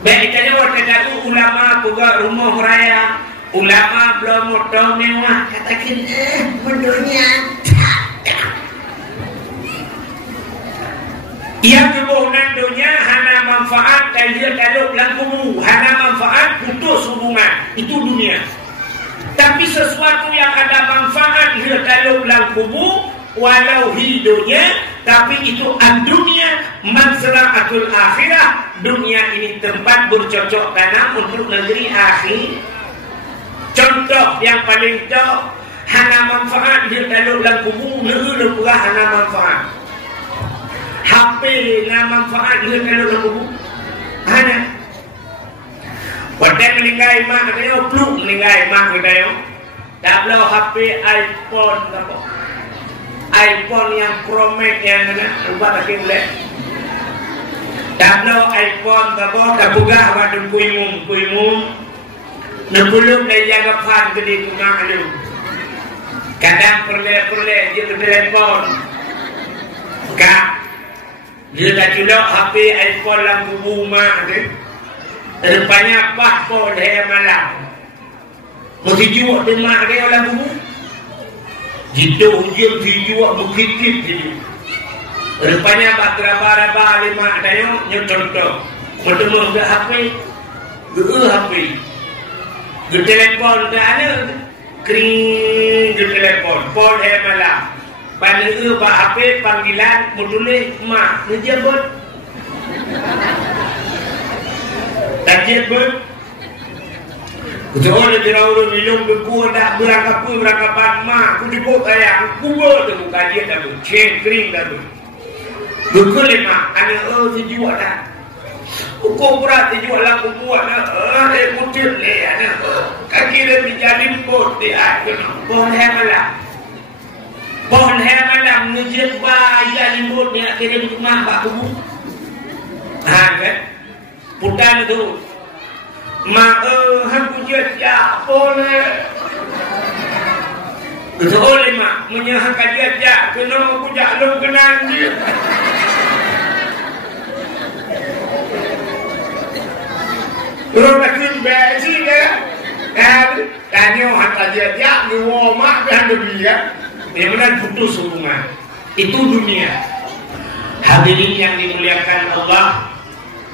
Baiknya waktu itu ulama juga rumah raya, ulama belum modal mewah, katakan mendunia. Ia kebohongan dunia hana manfaat dan dia kalau langkumu hana manfaat putus hubungan itu dunia. Tapi sesuatu yang ada manfaat dia kalau langkumu walau hidupnya, tapi itu dunia mazra'atul akhirah. Dunia ini tempat bercocok tanam untuk negeri akhir. Contoh yang paling jauh hana manfaat dia kalau langkumu negeri pula hana manfaat. HP na manfaat dia kalau langkumu hana. Pada meninggal mak dia peluk meninggal mak dia. Tak perlu HP iPhone apa. iPhone yang Pro Max yang mana ubah lagi boleh. Tak perlu iPhone apa tak buka wadun kuimum. Nebulum dah jaga pan gede kumang alu. Kadang perle dia telefon. Kak dia dah culok HP iPhone lampu rumah tu. Rupanya paspor dia malam. Mesti jual di mak dia lampu rumah. Jika hujan dijual berkitip gitu. Rupanya raba lima dayo contoh. Bertemu ke HP. HP. Ke telefon ke ada. Kering ke telefon. Pol dia malam. Pada HP panggilan menulis mak ngejebut. Tak jebut. Betul dia orang minum beku dah berangkapan mak aku dibuk ayah aku kubur tu muka dia dah tu kering dah tu. Beku mak ana dijual dah. Ukur berat dijual lah aku buat dah. Putih le ana. Kaki dia menjadi pot dia. Boleh malam. Boleh malam ngejek bayar limut dia kirim ke mak bak kubur. Ha kan? Putan tu. Mak aku jejak boleh. Betul mak menyahakan jejak kena aku jaklum kenal dia. Terus makin besi ke? Tanya hantar jejak ni mak kan dia. Dia benar putus hubungan. Itu dunia. Hadirin yang dimuliakan Allah.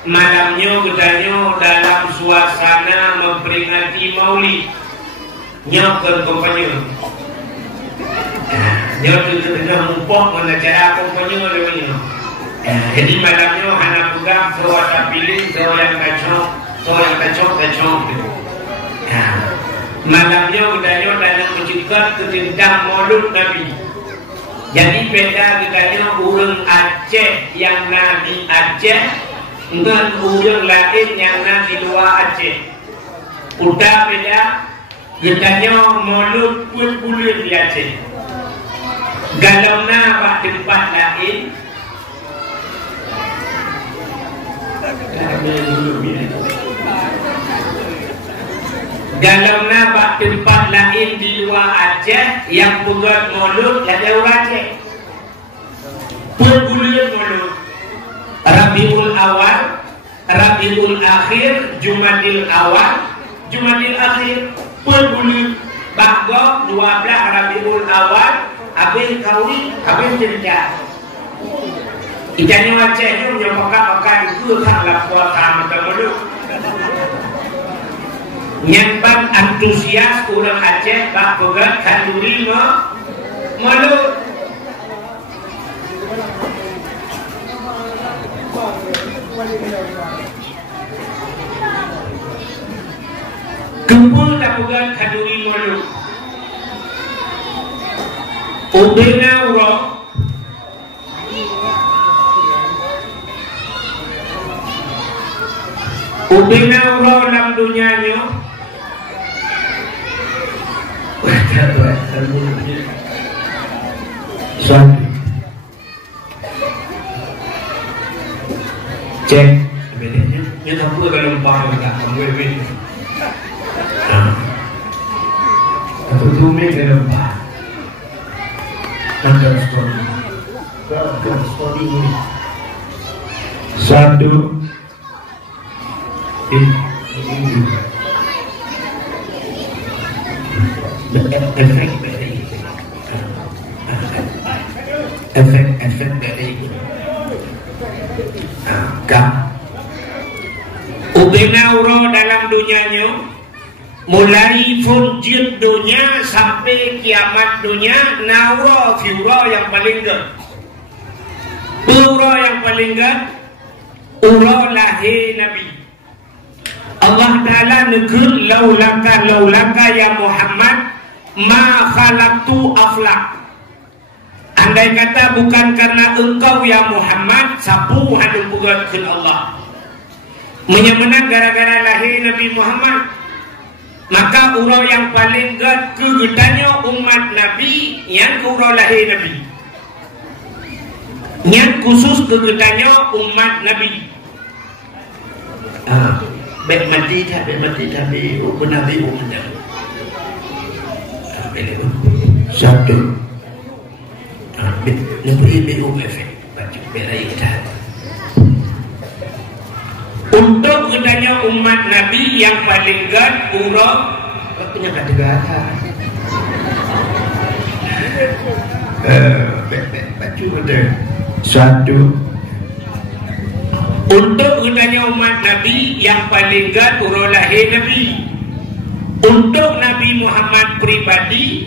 Malamnya gedanya dalam suasana memperingati Maulid. Nyokkan kompanya. Nyokkan tengah mumpuk mana cara kompanya lewanya. Jadi malamnya anak pegang suara pilih suara yang kacau. Malamnya gedanya dalam mencipta tentang Maulid Nabi. Jadi beda gedanya orang Aceh yang Nabi Aceh dengan orang lain yang di luar Aceh. Udah beda, gedanya Maulid pun bulan di Aceh. Galau nak tempat lain. Galau nak tempat lain di luar Aceh yang buat Maulid ada orang Aceh. Pun bulan Maulid. Rabiul Awal, Rabiul Akhir, Jumadil Awal, Jumadil Akhir, perbulan Bagong 12 Rabiul Awal, habis kawin, habis cerita. Ikannya Aceh tu yang pakai itu sangat puasa macam dulu. Nyampan antusias orang Aceh bak pegang kanduri malu. Kumpul tak pegang kanduri malu. Ubina urok. Ubina urok dalam dunianya. Suami cek bedanya dia tak perlu kalau lupa tak kamu atau tu mereka lupa nak story satu efek dari gam ubinauro dalam dunianya mulai funjid dunia sampai kiamat dunia nauro fiuro yang paling gede uro yang paling gede uro lahir Nabi Allah Ta'ala negur laulaka ya Muhammad ma khalaqtu aflak. Andai kata bukan karena engkau ya Muhammad sapu hadung pugatkeun Allah menyemenang gara-gara lahir Nabi Muhammad, maka urau yang paling kegedannya umat Nabi yang urau lahir Nabi, yang khusus kegedannya umat Nabi. Bet mati tapi Nabi umumnya satu lebih efek baju berai kita. Untuk gedanya umat Nabi yang paling gad urang punya kata-kata baju betul satu. Untuk gedanya umat Nabi yang paling gad urang lahir Nabi. Untuk Nabi Muhammad pribadi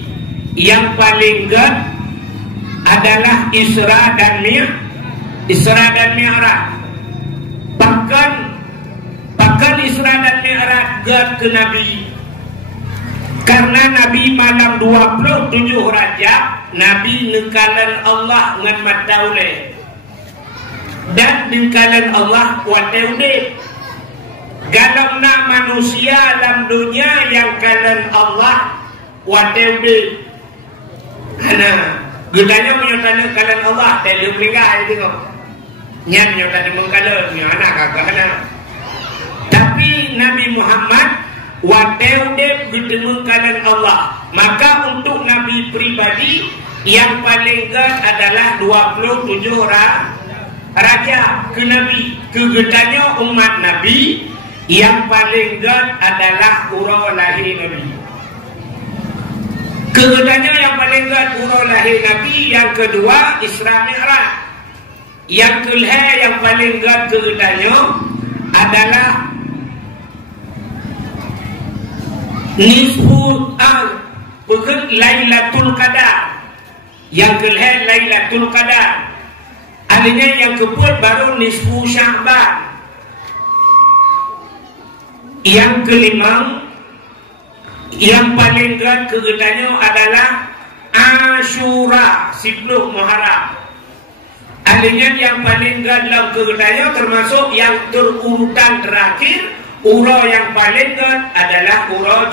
yang paling gad adalah Isra dan Mi'raj. Bahkan Isra dan Mi'raj gad ke Nabi. Karena Nabi malam 27 Rajab Nabi nekalan Allah ngan mataule. Dan nekalan Allah wataule. Galamna manusia dalam dunia yang kalan Allah wataule. Karena gedanya menyatakan kalian Allah telur meninggal itu kok nyan menyatakan mengkalah anak kakak. Tapi Nabi Muhammad wateude gedemu kalian Allah. Maka untuk Nabi pribadi yang paling gad adalah 27 Rajab ke Nabi. Kegedanya umat Nabi yang paling gad adalah urau lahir Nabi. Kegedanya yang paling gad urau lahir Nabi. Yang kedua Isra Mi'raj. Yang kelima yang paling gad kegedanya adalah nisfu bukan Lailatul Qadar. Yang kelima Lailatul Qadar. Artinya yang keempat baru nisfu Sya'ban. Yang kelima yang paling gad kegedanya adalah Asyura 10 Muharram. Artinya yang paling gad dalam kegedanya termasuk yang terurutan terakhir. Urau yang paling gad adalah urau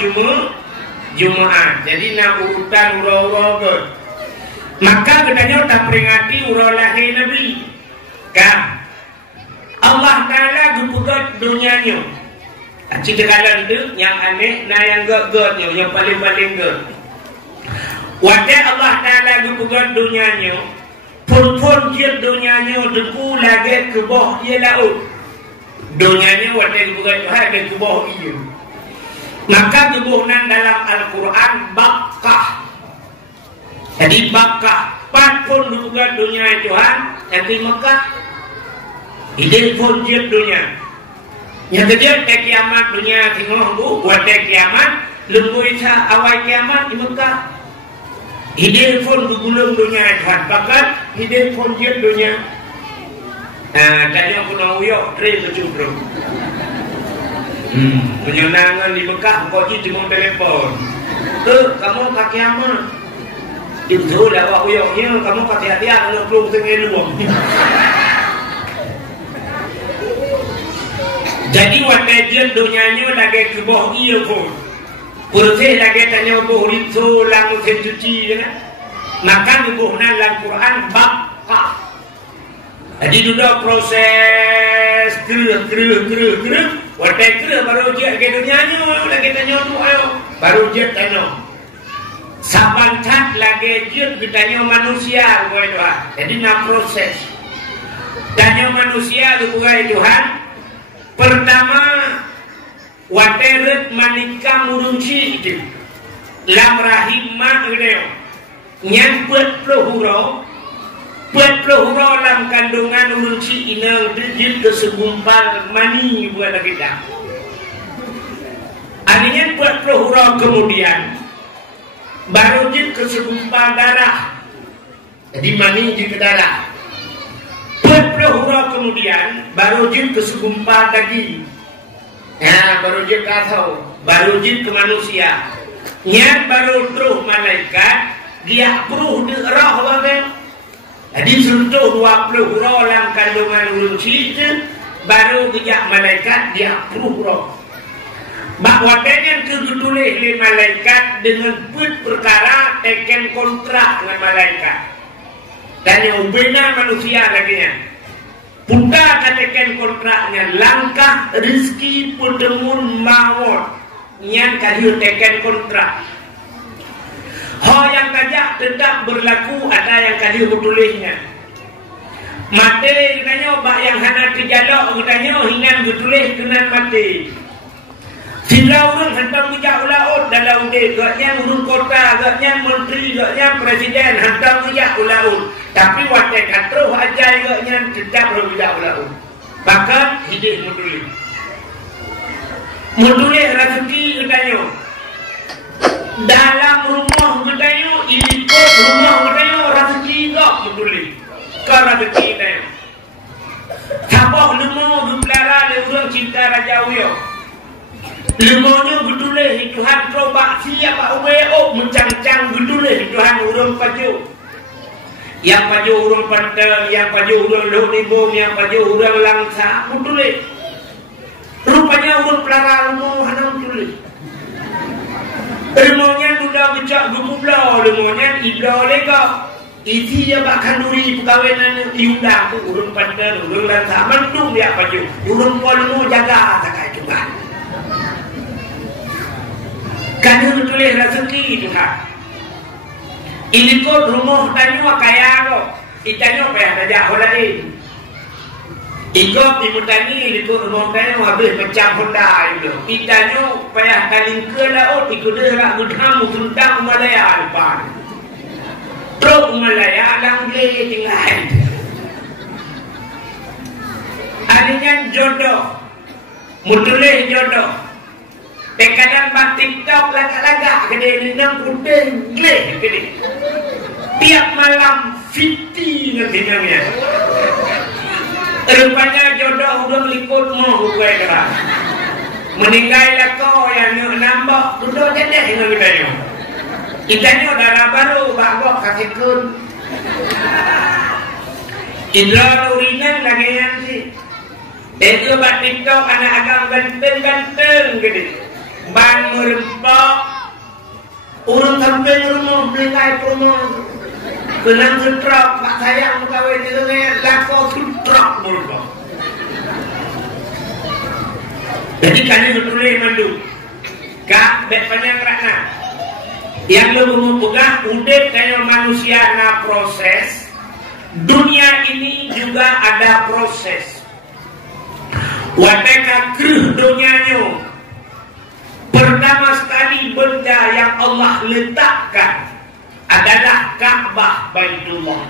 Jumaat. Jadi nak urutan urau gad. Maka gedanya tak peringati urau lahir Nabi. Kan Allah Ta'ala gepugat dunianya. Cerita kalian itu yang aneh, nah yang gad-gadnya, yang paling-paling gad. Wadah Allah Ta'ala gepugat dunianya, pun dia dunianya deku lagi ke bawah dia laut. Dunianya wadah gepugat Tuhan ke bawah dia. Maka gebuhnan dalam Al-Quran Bakkah. Jadi Bakkah, 4 pun gepugat dunia Tuhan, yang di Mekah. Ini pun dia dunia. Yang kedua kiamat dunia tengok bu buat kiamat lembu itu awal kiamat di Mekah. Hidup pun bergulung dunia Tuhan. Bahkan hidup pun dia dunia. Tanya aku nak uyok train bercubro. Penyenangan di Mekah kau je cuma telefon. Kamu kat kiamat. Itu dah awak uyoknya kamu hati-hati nak belum tengah luang. Jadi wajah dunianya lagi ke bawah ia pun. Purusih lagi tanya bawah itu lalu sencuci je. Maka dibuhnan dalam Quran Bakkah. Jadi sudah proses kerah. Wajah kerah baru dia ke dunianya lagi tanya tu ayo. Baru dia tanya. Sabantat lagi dia ditanya manusia kepada Tuhan. Jadi nak proses. Tanya manusia kepada Tuhan. Pertama wateret manika murunci itu lam rahim mak gede nyan pet plohuro lam kandungan murunci inang dijit ke segumpal mani buat kita. Artinya pet plohuro kemudian baru jit ke segumpal darah, jadi mani jit ke darah. Pet plohuro kemudian baru jit ke segumpal daging. Ya, baru jin kau, baru jin ke manusia. Nyat baru terus malaikat, dia peruh di roh bagai. Jadi sentuh 20 roh dalam kandungan manusia itu, baru kejak malaikat dia peruh roh. Bahawa dengan kegetulis oleh malaikat dengan put perkara teken kontrak dengan malaikat. Dan yang benar manusia lagi nya. Putar katakan kontraknya langkah rezeki pedemun mawon yang kayu teken kontrak. Yang kajak tetap berlaku ada yang kayu bertulisnya. Mati katanya bak yang hana terjalak katanya hingan bertulis kena mati. Sila urung hantam bijak ulaut dalam dia gaknya urung kota, gaknya menteri, gaknya presiden hantam bijak ulaut. Tapi waktu katruh aja gaknya tetap bijak ulaut. Bahkan hidup mutulis. Mutulis rezeki katanya. Dalam rumah katanya, ikut rumah katanya rezeki gak mutulis. Kau rezeki katanya. Sabah lemah berpelara le urang cinta Raja Uyo. Lemahnya geduleh Tuhan coba siapa weo mencang-cang geduleh Tuhan urang paju. Yang paju urang pantel, yang paju urang lehunibom, yang paju urang langsa, geduleh. Rupanya urang pelara lemah hanam geduleh. Lemahnya sudah becak gubublah, lemahnya iblah lega. Isi ya bahkan duri perkahwinan diundang tu urang pantel, urang langsa, mendung dia paju. Urang polemah jaga sakai juga. Kerana tulis rezeki itu kan. Ini kot rumah tanya kaya lo. Itanya payah raja holain. Ikut ibu tani itu rumah tanya habis macam Honda itu. Itanya payah kalingke laut ikut dia rak gudang tentang Malaya depan. Truk Malaya lang boleh tinggal. Adanya jodoh. Mutulis jodoh. Kadang bak TikTok lagak-lagak kena nang putih gleh kena. Tiap malam fiti nanti namanya. Rupanya jodoh udah meliput mau gue kerah. Meninggal kau yang nambah duduk jadi dengan kita. Itanya darah baru bawa kakekun. Indra urinan lagi yang sih. Itu bak TikTok anak agam ganteng-ganteng gede. Ban merempak urang sampai rumah beli rumah kenang setrap pak sayang kawin dengan lako setrap merempak. Jadi kami bertulis mandu kak bek panjang rakna yang lo memupugah udah kayak manusia na proses. Dunia ini juga ada proses. Wateka keruh dunianya. Pertama sekali benda yang Allah letakkan adalah Ka'bah Baitullah.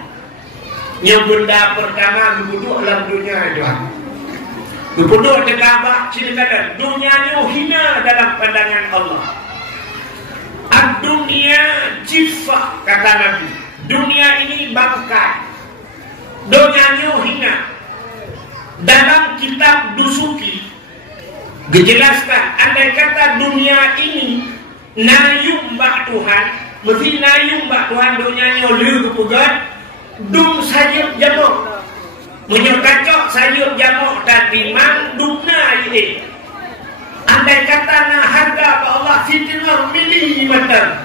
Yang benda pertama duduk dalam dunia itu. Duduk di Ka'bah ceritakan dunianya hina dalam pandangan Allah. Ad-dunia jifah kata Nabi. Dunia ini bangkai. Dunianya hina. Dalam kitab Dusuki dijelaskan, andai kata dunia ini nayung mbak Tuhan, mesti nayung mbak Tuhan dunianya lu kepugat, dung sayup jamuk, menyokacok sayup jamuk dan dimang dungna ini. Andai kata na harga ba Allah sitinor milih mata,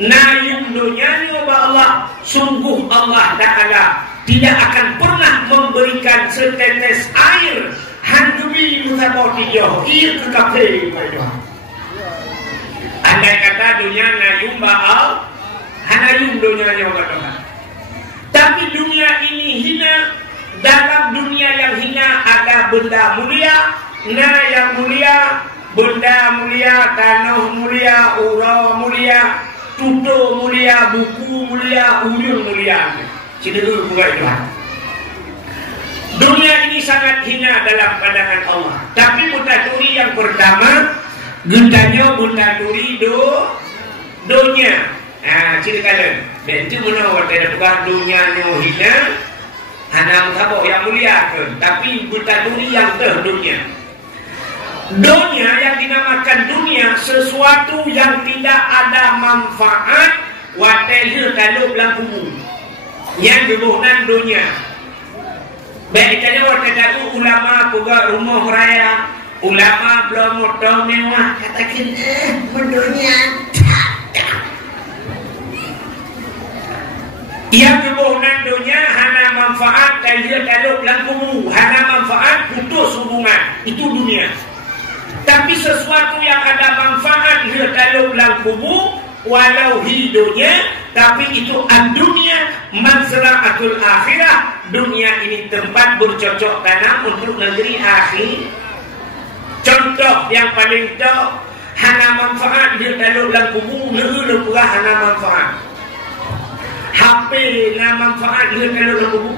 nayung dunianya ba Allah, sungguh Allah Ta'ala tidak akan pernah memberikan setetes air handumi musabotiyah ir kekafe mayah. Andai kata dunia nayum baal, hanayum dunia yang berdoa. Tapi dunia ini hina. Dalam dunia yang hina ada benda mulia. Nah yang mulia benda mulia, tanah mulia, ura mulia, tutur mulia, buku mulia, uyun mulia. Cedera bukan itu. Dunia ini sangat hina dalam pandangan Allah. Tapi benda turi yang pertama, gendanya benda turi dunia. Ceritakan. Dan itu menurut ada bukan dunia yang hina, hana menghabuk yang mulia ke. Tapi benda turi yang dunia. Dunia yang dinamakan dunia sesuatu yang tidak ada manfaat wataihu kalau berlaku yang dibuhkan dunia. Baik kita waktu itu ulama juga rumah raya, ulama belum modal mewah katakan dunia yang dibuhkan dunia hana manfaat kalau berlaku hana manfaat putus hubungan itu dunia. Tapi sesuatu yang ada manfaat dia kalau dalam kubur walau hidupnya, tapi itu dunia mazra'atul akhirah. Dunia ini tempat bercocok tanam untuk negeri akhir. Contoh yang paling tahu hana manfaat dia kalau dalam kubur negeri hana manfaat. HP na manfaat dia kalau dalam kubur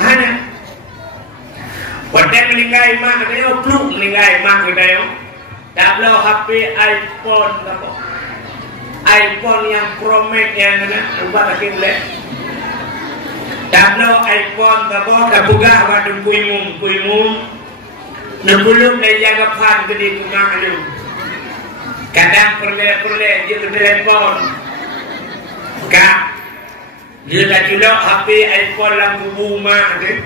hana. Waktu meninggal mak dia peluk meninggal mak dia. Tak belau HP iPhone apa? iPhone yang Pro Max yang mana? Ubah lagi boleh. Tak belau iPhone apa? Tak buka waktu kuimum. Nebulung dia jaga pan gede kumang lu. Kadang perle dia telefon. Kak, dia dah culak HP iPhone lampu rumah dia.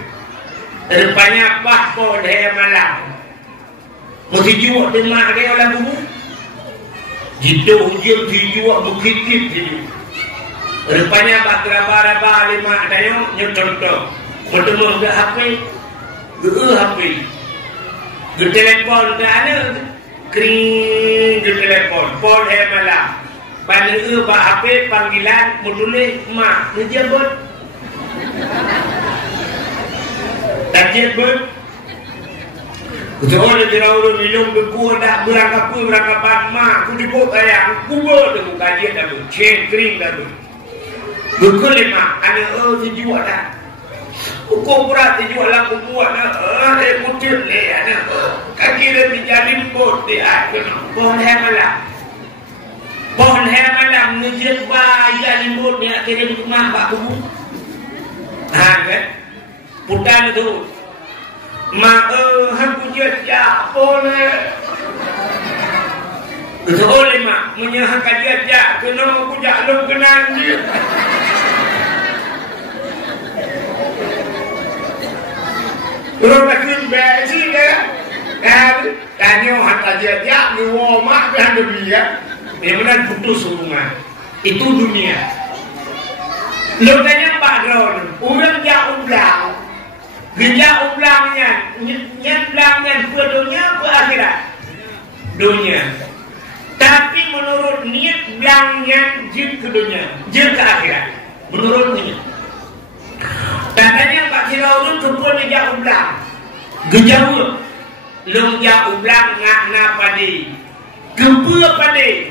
Rupanya paspor dia malam. Mesti jual rumah dia orang bubu. Jika hujan dijual berkikip dia. Rupanya raba-raba lima dia contoh. Bertemu ke HP. Ke HP. Ke telefon ke ada. Kering ke telefon. Pon dia malam. Pada HP panggilan menulis mak. Dia buat. Tajib pun Kecuali kira orang minum beku dah berangkapan mak aku dibuk ayah aku buat tu kajian dah tu cengkring dah tu beku lima anak dijual dah ukur berat dijual lah aku buat dah kutip ni anak kaki dia dijalin bot dia pohon malam ngejit bayar limbut dia kirim rumah pak kubu kan putan tu mak aku jejak boleh boleh mak menyahakan jejak kena aku jaklum kenal dia terus makin besi kan tanya hantar jejak ni mak kan dia memang putus hubungan itu dunia lo tanya Pak Ron orang jauh belau Gejak ublangnya, nyelangnya ke dunia ke akhirat. Dunia. Tapi menurut niat belangnya je ke dunia, je ke akhirat. Menurutnya. Katanya Pak Siraudun kepun gejak ublang. Gejauh. Long jak ublang ngak na padi. Kepua padi.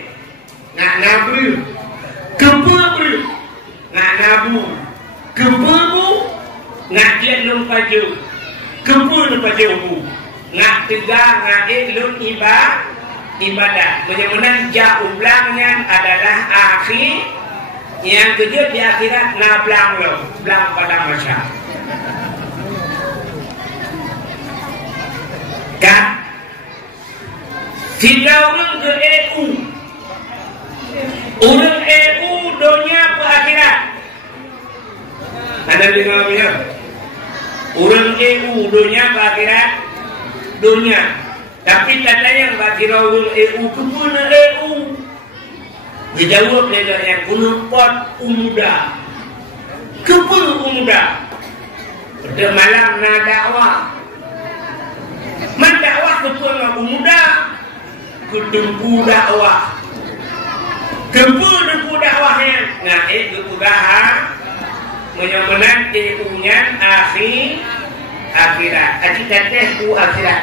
Ngak na beri. Kepua beri. Ngak na bu. Kepua bu. Ngak dia lum paju kepul paju bu ngak tegar ngak lum ibadah menyebutkan jaublangnya adalah akhir yang kedua di akhirat nablang lo belang pada masa kan tidak orang ke orang dunia ke akhirat ada lima miliar orang dunia ke akhirat dunia tapi tanda yang bagi orang kepuna dijawab dengan yang kunupot umuda kepul umuda pada malam na dakwah mendakwah kepul umuda kedempu dakwah kepul dakwahnya nah kepugahan menyebutkan ilmunya akhirat. Aji teteh ku akhirat.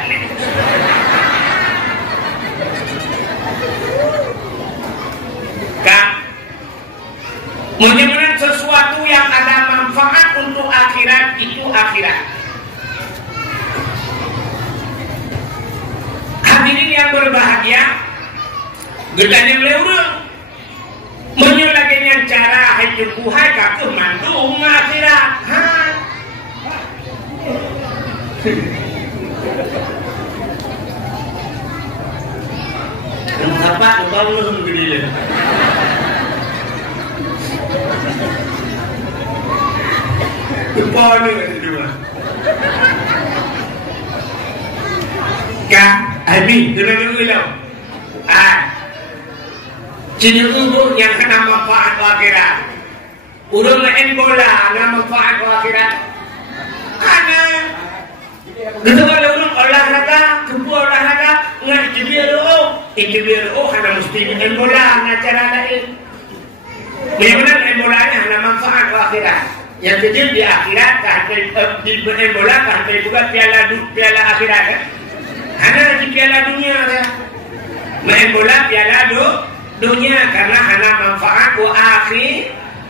Menyebenarkan sesuatu yang ada manfaat untuk akhirat itu akhirat. Hadirin yang berbahagia, gedanya leureung menyulagenya cara hidup buhay kakeuh mandu akhirat. Apa bangun gede. Depan ni dua. Kak, habis dengan dulu lah. Cina ubuk yang kena manfaat akhirat. Urang main bola nak manfaat akhirat. Ada. Gitu kalau urang olahraga, kebun olahraga, ngan ITBRO hanya mesti main bola nak cara lain. Memang main bola ni hanya manfaat akhirat. Yang kecil di akhirat, di main bola kan juga piala akhirat kan. Hanya di piala dunia ya. Main bola piala dunia karena hanya manfaat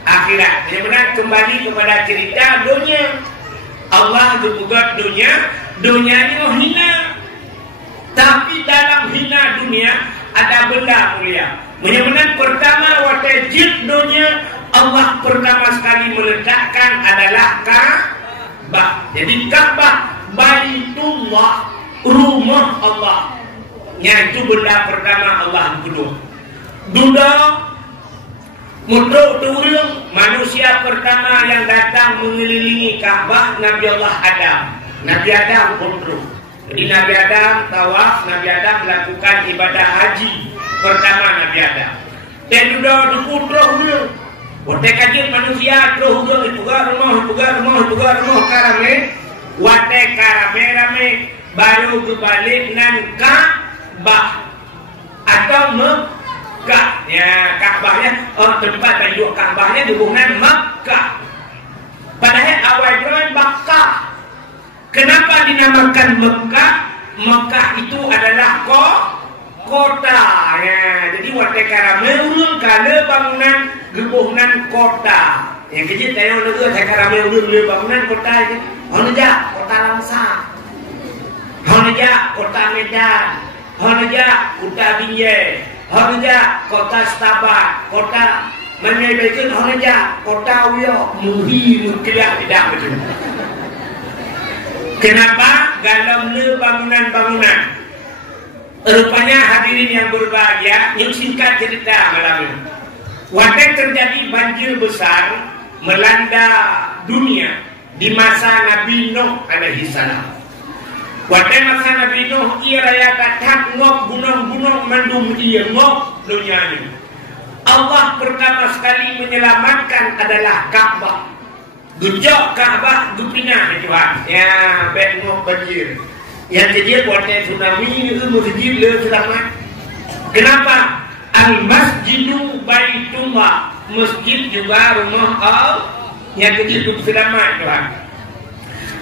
akhirat. Memang kembali kepada cerita dunia. Allah berbuat dunia ini hina. Tapi dalam hina dunia ada benda mulia. Memang pertama wajib dunia Allah pertama sekali meletakkan adalah Ka'bah. Jadi Ka'bah Baitullah, rumah Allah. Yang itu benda pertama Allah kedua. Duda muduk turun manusia pertama yang datang mengelilingi Ka'bah Nabi Allah Adam. Nabi Adam putru. Jadi Nabi Adam tawaf, Nabi Adam melakukan ibadah haji pertama Nabi Adam. Dan duda diputruh dulu. Watai kajian manusia terus pugar rumah karame. Watai karame baru kebalik nan Ka'bah atau Mekah. Ya Ka'bahnya tempat tajuk Ka'bahnya hubungan Mekah. Padahal awalnya Makkah. Kenapa dinamakan Mekah? Mekah itu adalah kota. Ya, jadi watai karame ulun kala bangunan gebuhnan kota. Yang kecil tayang negara saya karame ulun bangunan kota ini. Honaja kota Langsa. Honaja kota Medan. Honaja kota Binjai. Honaja kota Setabat. Kota menyebutkan honaja kota Uyo. Muhi mukilak tidak betul. Kenapa? Dalam bangunan-bangunan. Rupanya hadirin yang berbahagia, yang singkat cerita malam ini. Waktu terjadi banjir besar melanda dunia di masa Nabi Nuh alaihi salam. Waktu masa Nabi Nuh ia raya datang ngok gunung-gunung mendung ia ngok dunia ini. Allah pertama sekali menyelamatkan adalah Ka'bah. Gejok Ka'bah gupinah Tuhan. Ya, bet ngok banjir. Yang kejadian waktu tsunami itu masjid le selamat. Kenapa? Al-Masjidu Baitullah, masjid juga rumah Allah. Yang kejadian selamat Tuhan.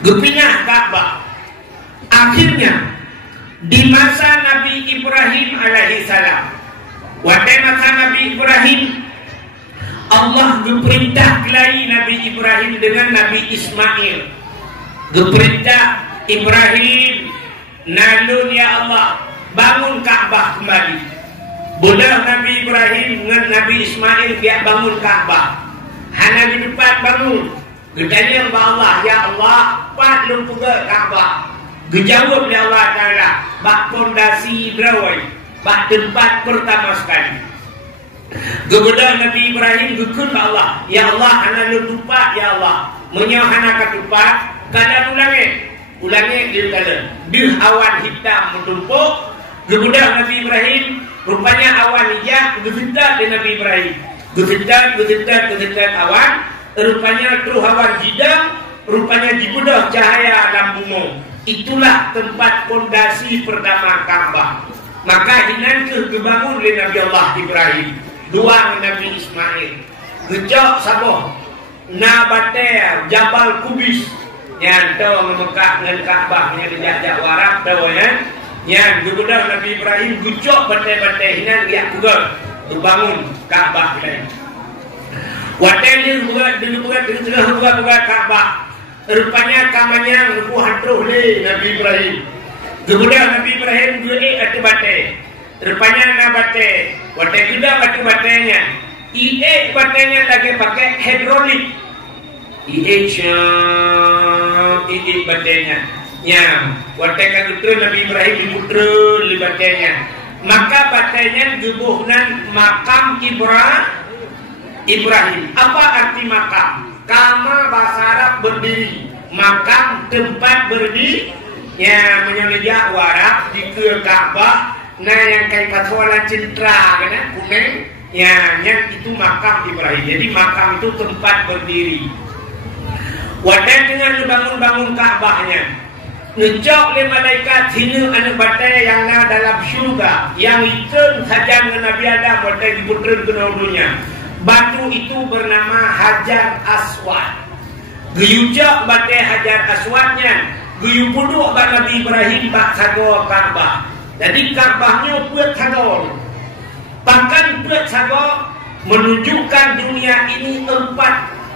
Gupinah Ka'bah. Akhirnya di masa Nabi Ibrahim alaihi salam. Waktu masa Nabi Ibrahim Allah berperintah kelai Nabi Ibrahim dengan Nabi Ismail. Berperintah Ibrahim, nalun ya Allah, bangun Ka'bah kembali. Bodoh Nabi Ibrahim dengan Nabi Ismail dia bangun Ka'bah. Hana di depan bangun. Gedanya Allah, ya Allah, pat lumpuga Ka'bah. Gejawab ya Allah Ta'ala, bak fondasi berawai, bak tempat pertama sekali. Gebedah Nabi Ibrahim gekun Allah, ya Allah, hana lupa ya Allah. Menyau hana ketupat, kadang ulangi dia kata di awan hitam menumpuk. Gebedah Nabi Ibrahim rupanya awan hijau gefitat di Nabi Ibrahim. Gefitat awan, rupanya terus awan hidang, rupanya dibedah cahaya lampumu. Itulah tempat fondasi pertama Ka'bah. Maka hinan kebangun oleh Nabi Allah Ibrahim. Dua Nabi Ismail. Gejok saboh. Nabater Jabal Kubis. Yang tahu memekak dengan Ka'bah yang dijajak warab tahu ya. Yang gubernur Nabi Ibrahim gejok batai-batai hinan dia kugal. Bangun Ka'bah lain. Wadah dulu buat di tengah buat Ka'bah. Rupanya kamanya lupu hantruh le Nabi Ibrahim. Kemudian Nabi Ibrahim gue atu bate. Rupanya na bate. Wadah juga batu-batenya. Batenya lagi pakai hidrolik. Batenya. Ya, wadah kan itu Nabi Ibrahim diputrul di batenya. Maka batenya gebuhnan makam Ibrahim. Apa arti makam? Kama bahasa Arab berdiri, makam tempat berdiri. Ya, menyelejak warak di ke Ka'bah. Nah, yang kayak pasolan centra, kan? Kuning. Ya, yang itu makam Ibrahim. Jadi makam itu tempat berdiri. Wadah dengan bangun-bangun Ka'bahnya. Ngejok le malaikat hina anak batai yang na dalam syurga. Yang itu saja dengan Nabi Adam batai diputrun ke dunia. Batu itu bernama Hajar Aswad. Geyujak batai Hajar Aswadnya. Geyu puduk bak Nabi Ibrahim bak sago Ka'bah. Jadi Ka'bahnya buat sago. Bahkan buat sago menunjukkan dunia ini 4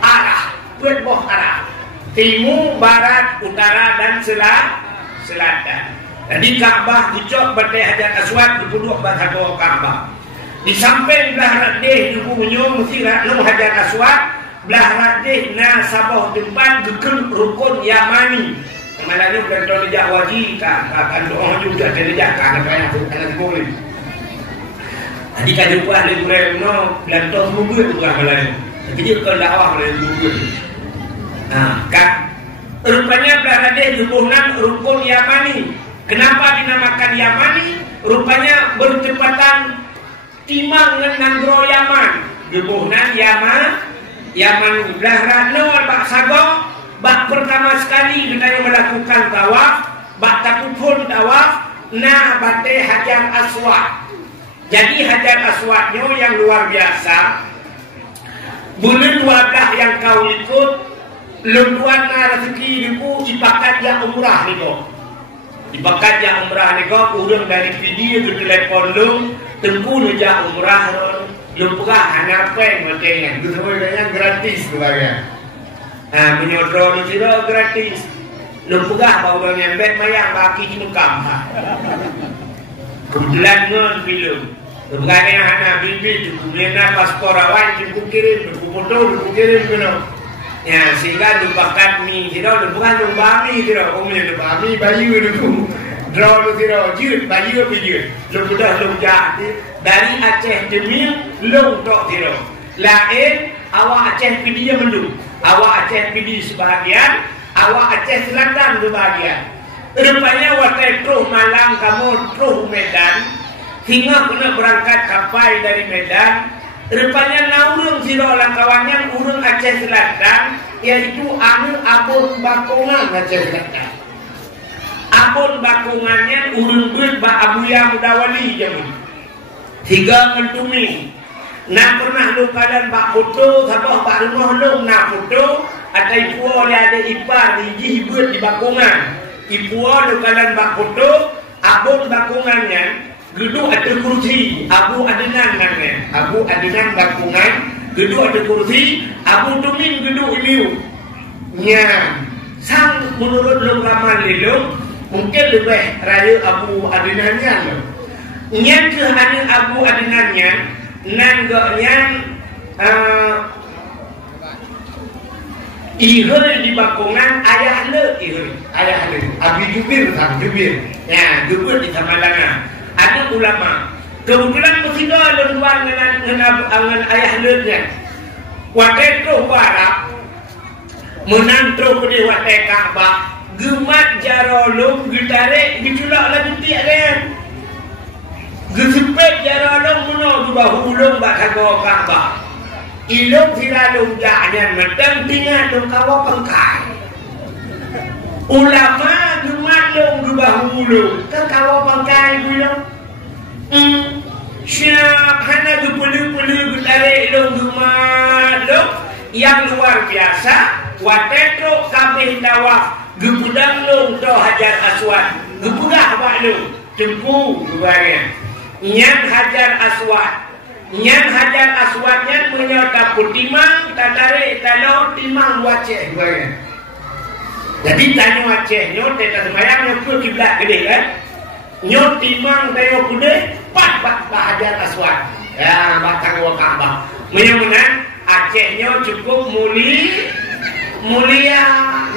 arah. Buat boh arah. Timur, barat, utara, dan selatan. Jadi Ka'bah ucap batai Hajar Aswad dipuduk bak sago Ka'bah. Di samping belah radih dukunya mesti raknum Hajar Aswad. Belah radih na sabah tempat gekem rukun Yamani. Malah bukan doa lejak wajib kan doa juga lejak kan anak boleh. Jadi kan jumpa ahli Ibrahim no belantos mungkin juga malah. Jadi dia kalau dakwah oleh mungkin. Nah, kan rupanya belah radih dukunan rukun Yamani. Kenapa dinamakan Yamani? Rupanya bertepatan timang dengan Nagro Yaman. Dukunan Yaman belah radih bak sago. Bak pertama sekali kita melakukan tawaf, bak takupun tawaf, nah batai Hajar Aswad. Jadi Hajar Aswadnya yang luar biasa. Bulan 12 yang kau ikut, lembuan rezeki niku ipakat ya umrah niku. Ipakat ya umrah niku urang dari video ke telepon lu, tengku nuja umrah lumpurah hanapen makanya. Gitu yang gratis keluarga. Nah, menyodro itu gratis. Lumpugah bawa nyembet mayang baki di mukam. Kebetulan ngon film. Bukan yang anak bibi cukup paspor awan cukup kirim, cukup foto cukup kirim kena. Ya sehingga lupakan mi tidak bukan lupa mi tidak. Omnya lupa mi bayu itu. Draw lu tidak jut bayu video. Lumpugah lumpja dari Aceh Demil long tok tidak. Lain awak Aceh video mendung. Awak Aceh pilih sebahagian, awak Aceh Selatan sebahagian. Rupanya waktu terus malam kamu terus Medan, hingga kena berangkat kapal dari Medan. Rupanya naurung siro langkawannya urung Aceh Selatan, yaitu anu Abun Bakungan Aceh Selatan. Abun Bakungannya urung ber ba Abuya Mudawali jaman. 3 mentumi. Nak pernah lu kadan bak foto sabah bak rumah lu nak foto ada ipu oleh ada ipar di hibut di Bakungan. Ipu lu kadan bak foto abun Bakungannya gedung ada kursi abu adenan namanya. Abu adenan Bakungan gedung ada kursi abu tumin gedung iliu. Nya sang menurut lu ramal lu mungkin lebih raya abu adenannya lu. Nya ke hanya abu adenannya nanggoknya ihul di Bakungan ayah le Abi Jubir sang Jubir ya Jubir di Samalangan ada ulama kebetulan mesti ada luar dengan ayah le nya wakai tu barak menantro ke wakai Ka'bah gemat jarolum gitare diculak lagi tiak kan gesepet jarolong muno bahu ulung bak sago Ka'bah. Ilung silalung jaknya medang tinggal dong kawa pengkai. Ulama gemalung bahu ulung ke kawa pengkai ulung. Siap hana gepelu-pelu getarik long gemalung yang luar biasa. Watetro kabeh tawaf gepudang long to Hajar Aswad. Gepugah bak long tempu kebagian. Yang Hajar Aswad Nyan Hajar Aswadnya menyota putimang tatare talo timang waceh gue. Jadi tanya waceh nyot teta semayang nyot kiblat gede kan. Nyot timang tayo kude pat Hajar Aswad. Ya batang Ka'bah. Menyamanan Acehnya cukup mulia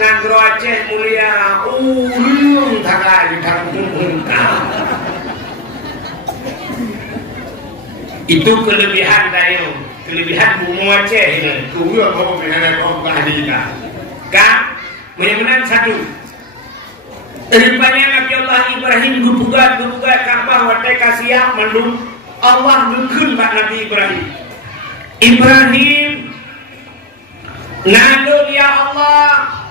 ngandro Aceh mulia urung tagay tanggung. Itu kelebihan tayo, kelebihan bumbu Aceh ini. Kuyo kau mengenai kau keadilan. Kan, menyamanan satu. Rupanya Nabi Allah Ibrahim gebugat Ka'bah watai kasiap mandung Allah ngekun Pak Nabi Ibrahim. Ibrahim nandung ya Allah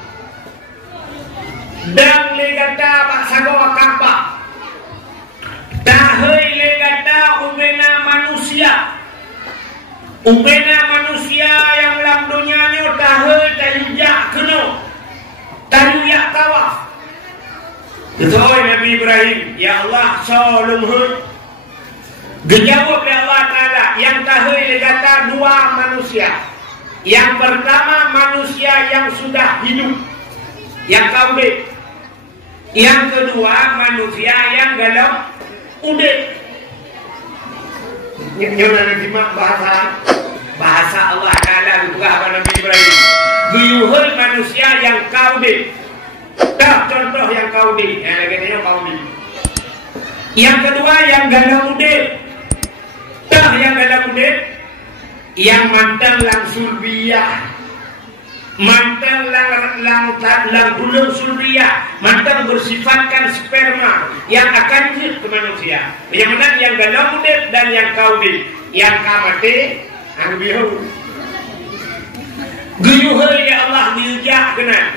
dan legata baksago Ka'bah. Tahai legata ubena manusia yang dalam dunianya tahai tajak kena tajak tawaf. Betul Nabi Ibrahim, ya Allah solum hud. Dijawab oleh Allah Ta'ala yang tahai legata dua manusia. Yang pertama manusia yang sudah hidup, yang kawin. Yang kedua manusia yang dalam udah. Nyonya simak bahasa Allah Ta'ala bukan apa Nabi Ibrahim. Guyuhul manusia yang kawin. Dah contoh yang kawin. Yang lagi kawin. Yang kedua yang dalam udah. Dah yang dalam udah. Yang mantan lang sulbiyah, mantan lang bulung sulbiyah, mantan bersifatkan sperma yang akan hidup ke manusia. Yang mana yang dalam muda dan yang kaudit, yang kamate, angbihu. Guyuhul ya Allah diujak kena,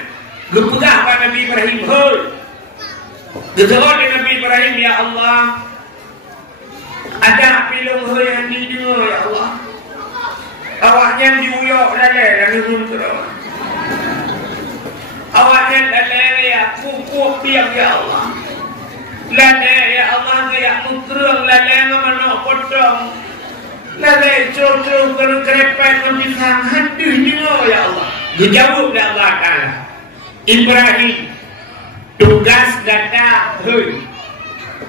gepegah pada Nabi Ibrahim hul. Geterol Nabi Ibrahim ya Allah, ada pilung hul yang didengar ya Allah. Awaknya diuyok lele dan nurun terus. Awaknya lele ya kukuk biang ya Allah. Lele ya Allah kayak mukrung lele ngamano potong. Lele cocok kerepet menpisang haduh dingo ya Allah. Dijawab oleh Allah Ta'ala. Ibrahim tugas data hei.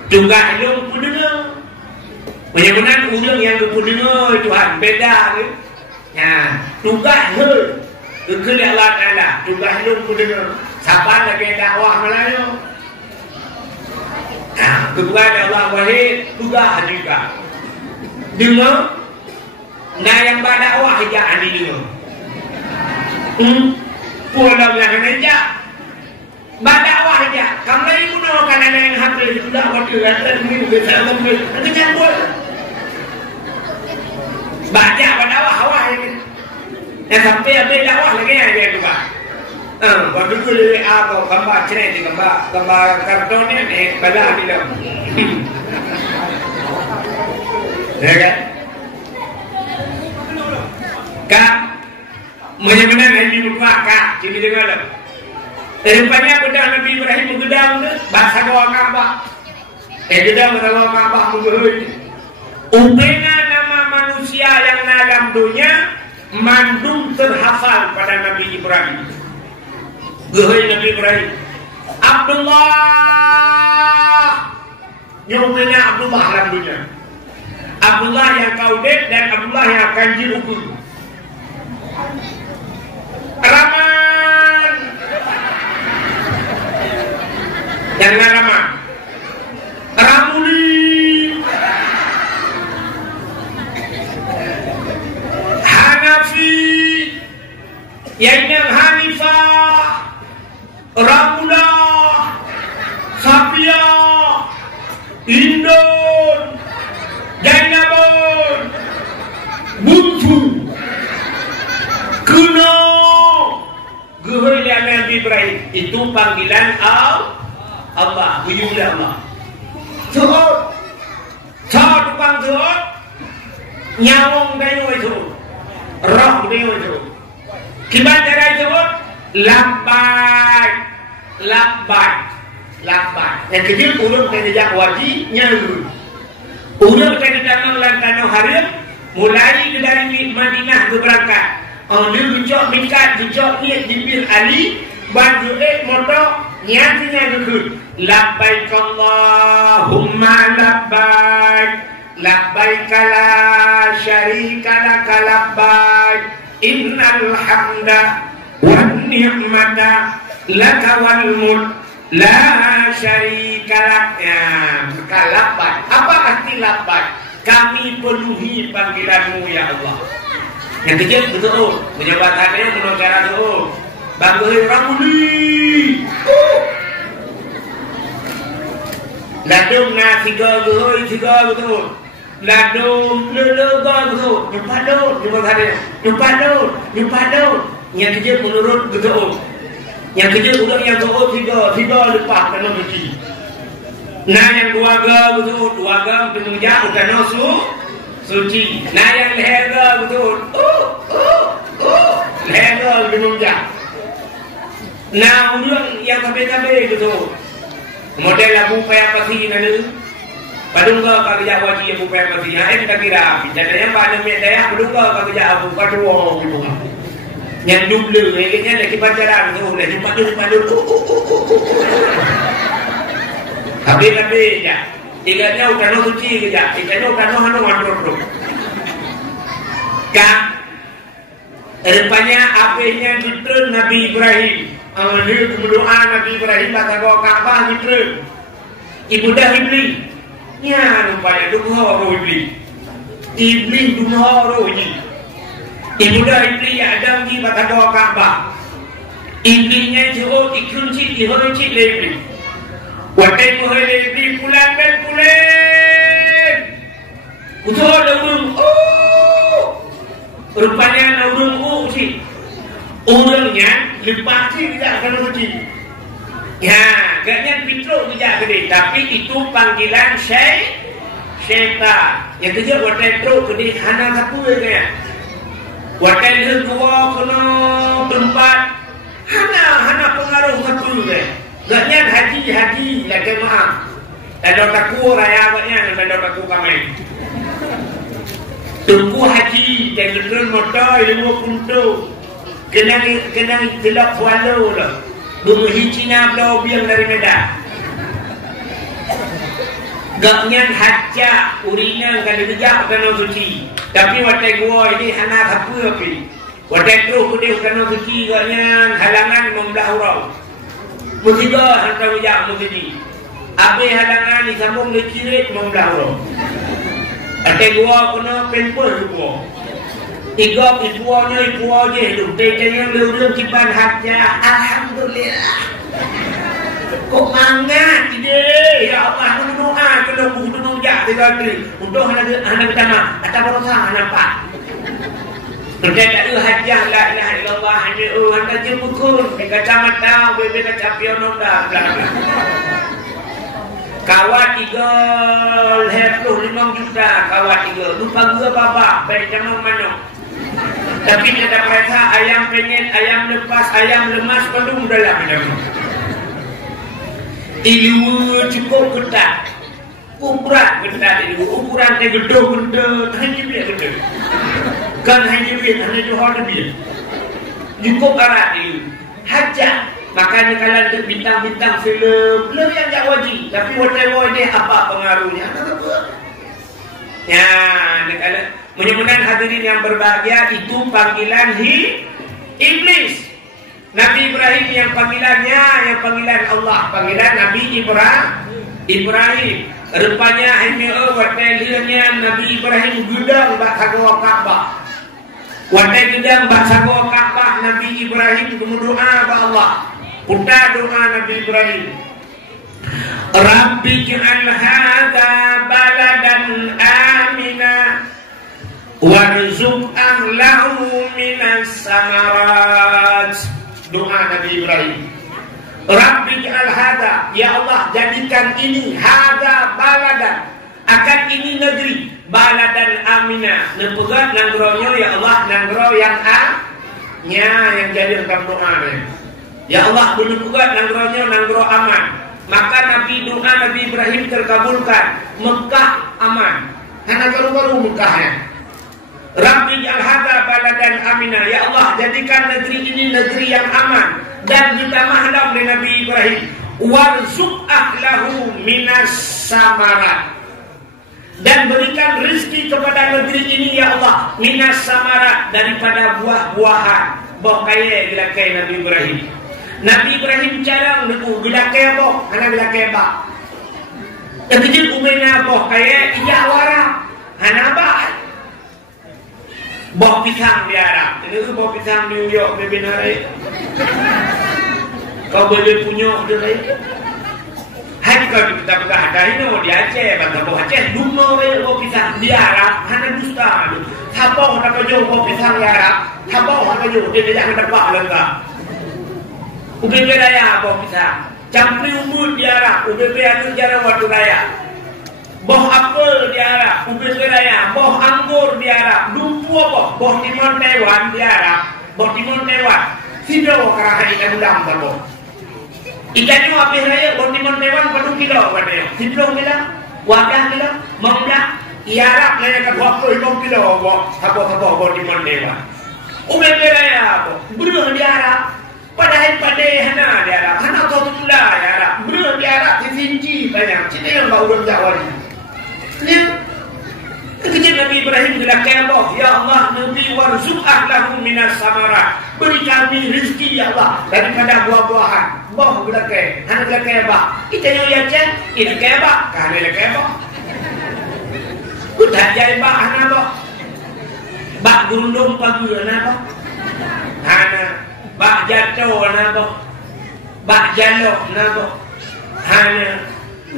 Tugas yang kudengar. Bagaimana ulang yang kudengar Tuhan beda ke? Ya, tugas hul. Itu Allah Ta'ala. Tugas lu kudengar. Siapa lagi dakwah Melayu? Nah, tugas Allah wahid. Tugas juga. Dengar. Nah yang berdakwah aja adi dengar. Pulau yang aja. Berdakwah aja. Kamu lagi gunakan ada yang hati. Sudah waktu rata ini bisa ngomong. Nanti campur. Baca berdakwah awal ini. Yang sampai ada dakwah lagi aja tu pak. Waktu tu dia apa gambar cerita gambar karton ni bala di dalam. Ya kan? Kak, mana yang dibuka kak? Ciri dengar lah. Rupanya bedah Nabi Ibrahim menggedang tu bahasa doa Ka'bah. Gedang doa Ka'bah menggedang. Ubena nama manusia yang dalam dunia mandung terhafal pada Nabi Ibrahim. Gehoi Nabi Ibrahim. Abdullah. Nyomenya Abdullah dalam dunia. Abdullah yang kaudet dan Abdullah yang akan dihukum. Rahman. Jangan Rahman. Ramuli. Yang Hanifah, Ramula, Sapia, Indon, Jainabon, Buntu, Kuno, Geholian Nabi Ibrahim. Itu panggilan Allah, wujud Allah. Tuhut, tukang tuhut, nyawong kayu itu, roh kayu itu. Kibat cara disebut lambat. Yang kecil urut kena jak wajib nyaru. Urut kena datang lan tanah harim Mulai dari Madinah ke berangkat. Dia gejok mikat, gejok niat jibir Ali, bantu motor, niatnya dulu. Labbaik Allahumma labbaik, labbaik la syarika laka labbaik, innal hamda wan ni'mata laka wal mulk la syarika lak. Ya, labbaik. Apa arti labbaik? Kami penuhi panggilanmu ya Allah. Yang kecil betul, penjabatannya menurut cara betul. Bantuin ramuli. Ladung na tiga betul. Ladung lega betul. Nyumpa daun. Yang kecil menurut betul. Yang kecil udah yang betul tiga lepas kena beci. Nah yang dua betul, penunjuk kena suci. Nah yang leher betul. Leher penunjuk. Nah ulang yang sampai betul. Model lagu payah pasti nanti. Padung kau kerja wajib yang payah pasti. Yang tak kira. Jadinya pada media padung kau kerja abu paduo gitu. Yang dulu, kayaknya lagi pacaran tu, lagi padu. Tapi ya. Tiganya ukano suci kerja. Tiganya ukano hanu mandro. Kan? Rupanya apanya gitu Nabi Ibrahim. Dia berdoa Nabi Ibrahim kata bawa Ka'bah gitu. Ibu dah Iblis. Ya, rupanya dumho Iblis. Iblis dumho ni. Ibu dah Iblis ada di kata bawa Ka'bah. Iblisnya jauh dikunci dihorci Iblis. Waktu mohon Iblis pulang. Udah urung. Rupanya urung sih. Orangnya lepasi tidak akan suci. Ya, gaknya fitrah tidak gede. Tapi itu panggilan syaitan. Yang kerja waktu itu gede hana satu ya. Waktu itu gua kena tempat hana pengaruh satu ya. Gaknya haji lagi maaf. Ada takku raya gaknya ada takku kami. Tunggu haji dengan motor ilmu kuntu. Kena gelap walau lah. Bumi Cina belau biang dari Medan. Gaknya haja urinya kan dijak kena suci. Tapi waktu gua ini hana apa api. Waktu terus dia kena suci gaknya halangan membelah urau. Musibah hantar bijak musibah. Api halangan disambung lecirit membelah urau. Waktu gua kena pempel gua. Tiga ibu je hidup. Tejanya lurus cipan hajah. Alhamdulillah. Kok mangat ide? Ya Allah, aku doa kena buku nunjak tiga kali. Untuk anak pertama, kata berusaha nampak. Berkata hajah la ilaha illallah hanya anda jempukun di kacamata, bebe kacapion dah. Kawat 35 juta, kawat 3. Lupa gua babak, baik jangan manok. Tapi ada mereka ayam penyet, ayam lepas, ayam lemas pendung dalam macam. Ilu cukup ketat. Ukuran ketat itu, ukuran dia gede, hanya dia gede. Kan hanya Johor dia. Cukup erat itu. Hajat. Makanya kalian untuk bintang-bintang film yang tak wajib. Tapi whatever dia apa pengaruhnya? Ya, kalian mudah-mudahan hadirin yang berbahagia itu panggilan Iblis. Nabi Ibrahim yang panggilan Allah, panggilan Nabi Ibrahim. Rupanya waktunya Nabi Ibrahim gudang bahasa Ka'bah. Waktu gudang bahasa Ka'bah Nabi Ibrahim berdoa kepada Allah. Putar doa Nabi Ibrahim. Rabbi ja'al hadha baladan amina warzuq ahlahu minas samarat. Doa Nabi Ibrahim. Rabbi ja'al hadha, ya Allah jadikan ini hadha baladan, akan ini negeri baladan amina. Nempegat nanggronya ya Allah, nanggro yang yang jadi dalam doanya. Ya Allah menunggukan nanggronya nanggro aman. Maka doa Nabi Ibrahim terkabulkan. Mekah aman. Karena baru-baru Mekahnya. Rabbi al-hadha baladan amina. Ya Allah, jadikan negeri ini negeri yang aman. Dan kita mahdam dengan Nabi Ibrahim. Warzuq ahlahu minas samarat. Dan berikan rezeki kepada negeri ini ya Allah, minas samarat, daripada buah-buahan. Boh kaya bila kaya Nabi Ibrahim. Nabi Ibrahim carang niku bila kaya boh, hana bila kaya ba. Tapi je umena boh kaya iya wara. Hana ba. Boh pisang di Arab. Ini tu boh pisang di New York bebe narai. Kau boleh punya dia. Hai kalau kita pegang ada ini di Aceh, bantah boh Aceh, dumo boh pisang di Arab, hana dusta. Sabau nak kerja boh pisang di Arab, sabau nak kerja dia tidak mendapat lengkap. UBP raya boh pisang, campur umur di Arab, UBP anu jarang waktu raya. Boh apel di Arab, UBP raya, boh anggur di Arab, dumpu boh timon Taiwan di Arab, boh timon Taiwan. Sido kerana ikan udang boh. Ikannya habis raya, boh timon Taiwan penuh kilo katanya. Sido kilo, wadah kilo, membelah. Iarap nanya ke 25 kilo boh, sabo-sabo boh timon Taiwan. UBP raya boh, beruh di Arab. Padahal pada hana di Arab, hana kau tula di Arab, beruh di Arab disinci banyak. Cina yang bau orang Jawa ni. Kejadian Nabi Ibrahim bila kaya ya Allah, Nabi warzuq ahlahu minas samarat. Beri kami rezeki ya Allah daripada buah-buahan. Boh bila kaya, hana bila kaya bah. Kita yang yakin, ini kaya bah, kami bila kaya bah. Kudah jai bah, hana bah. Bah gurundung pagi hana bah. Hana. Bah jatuh hana bah. Bah jalok hana bah. Hana.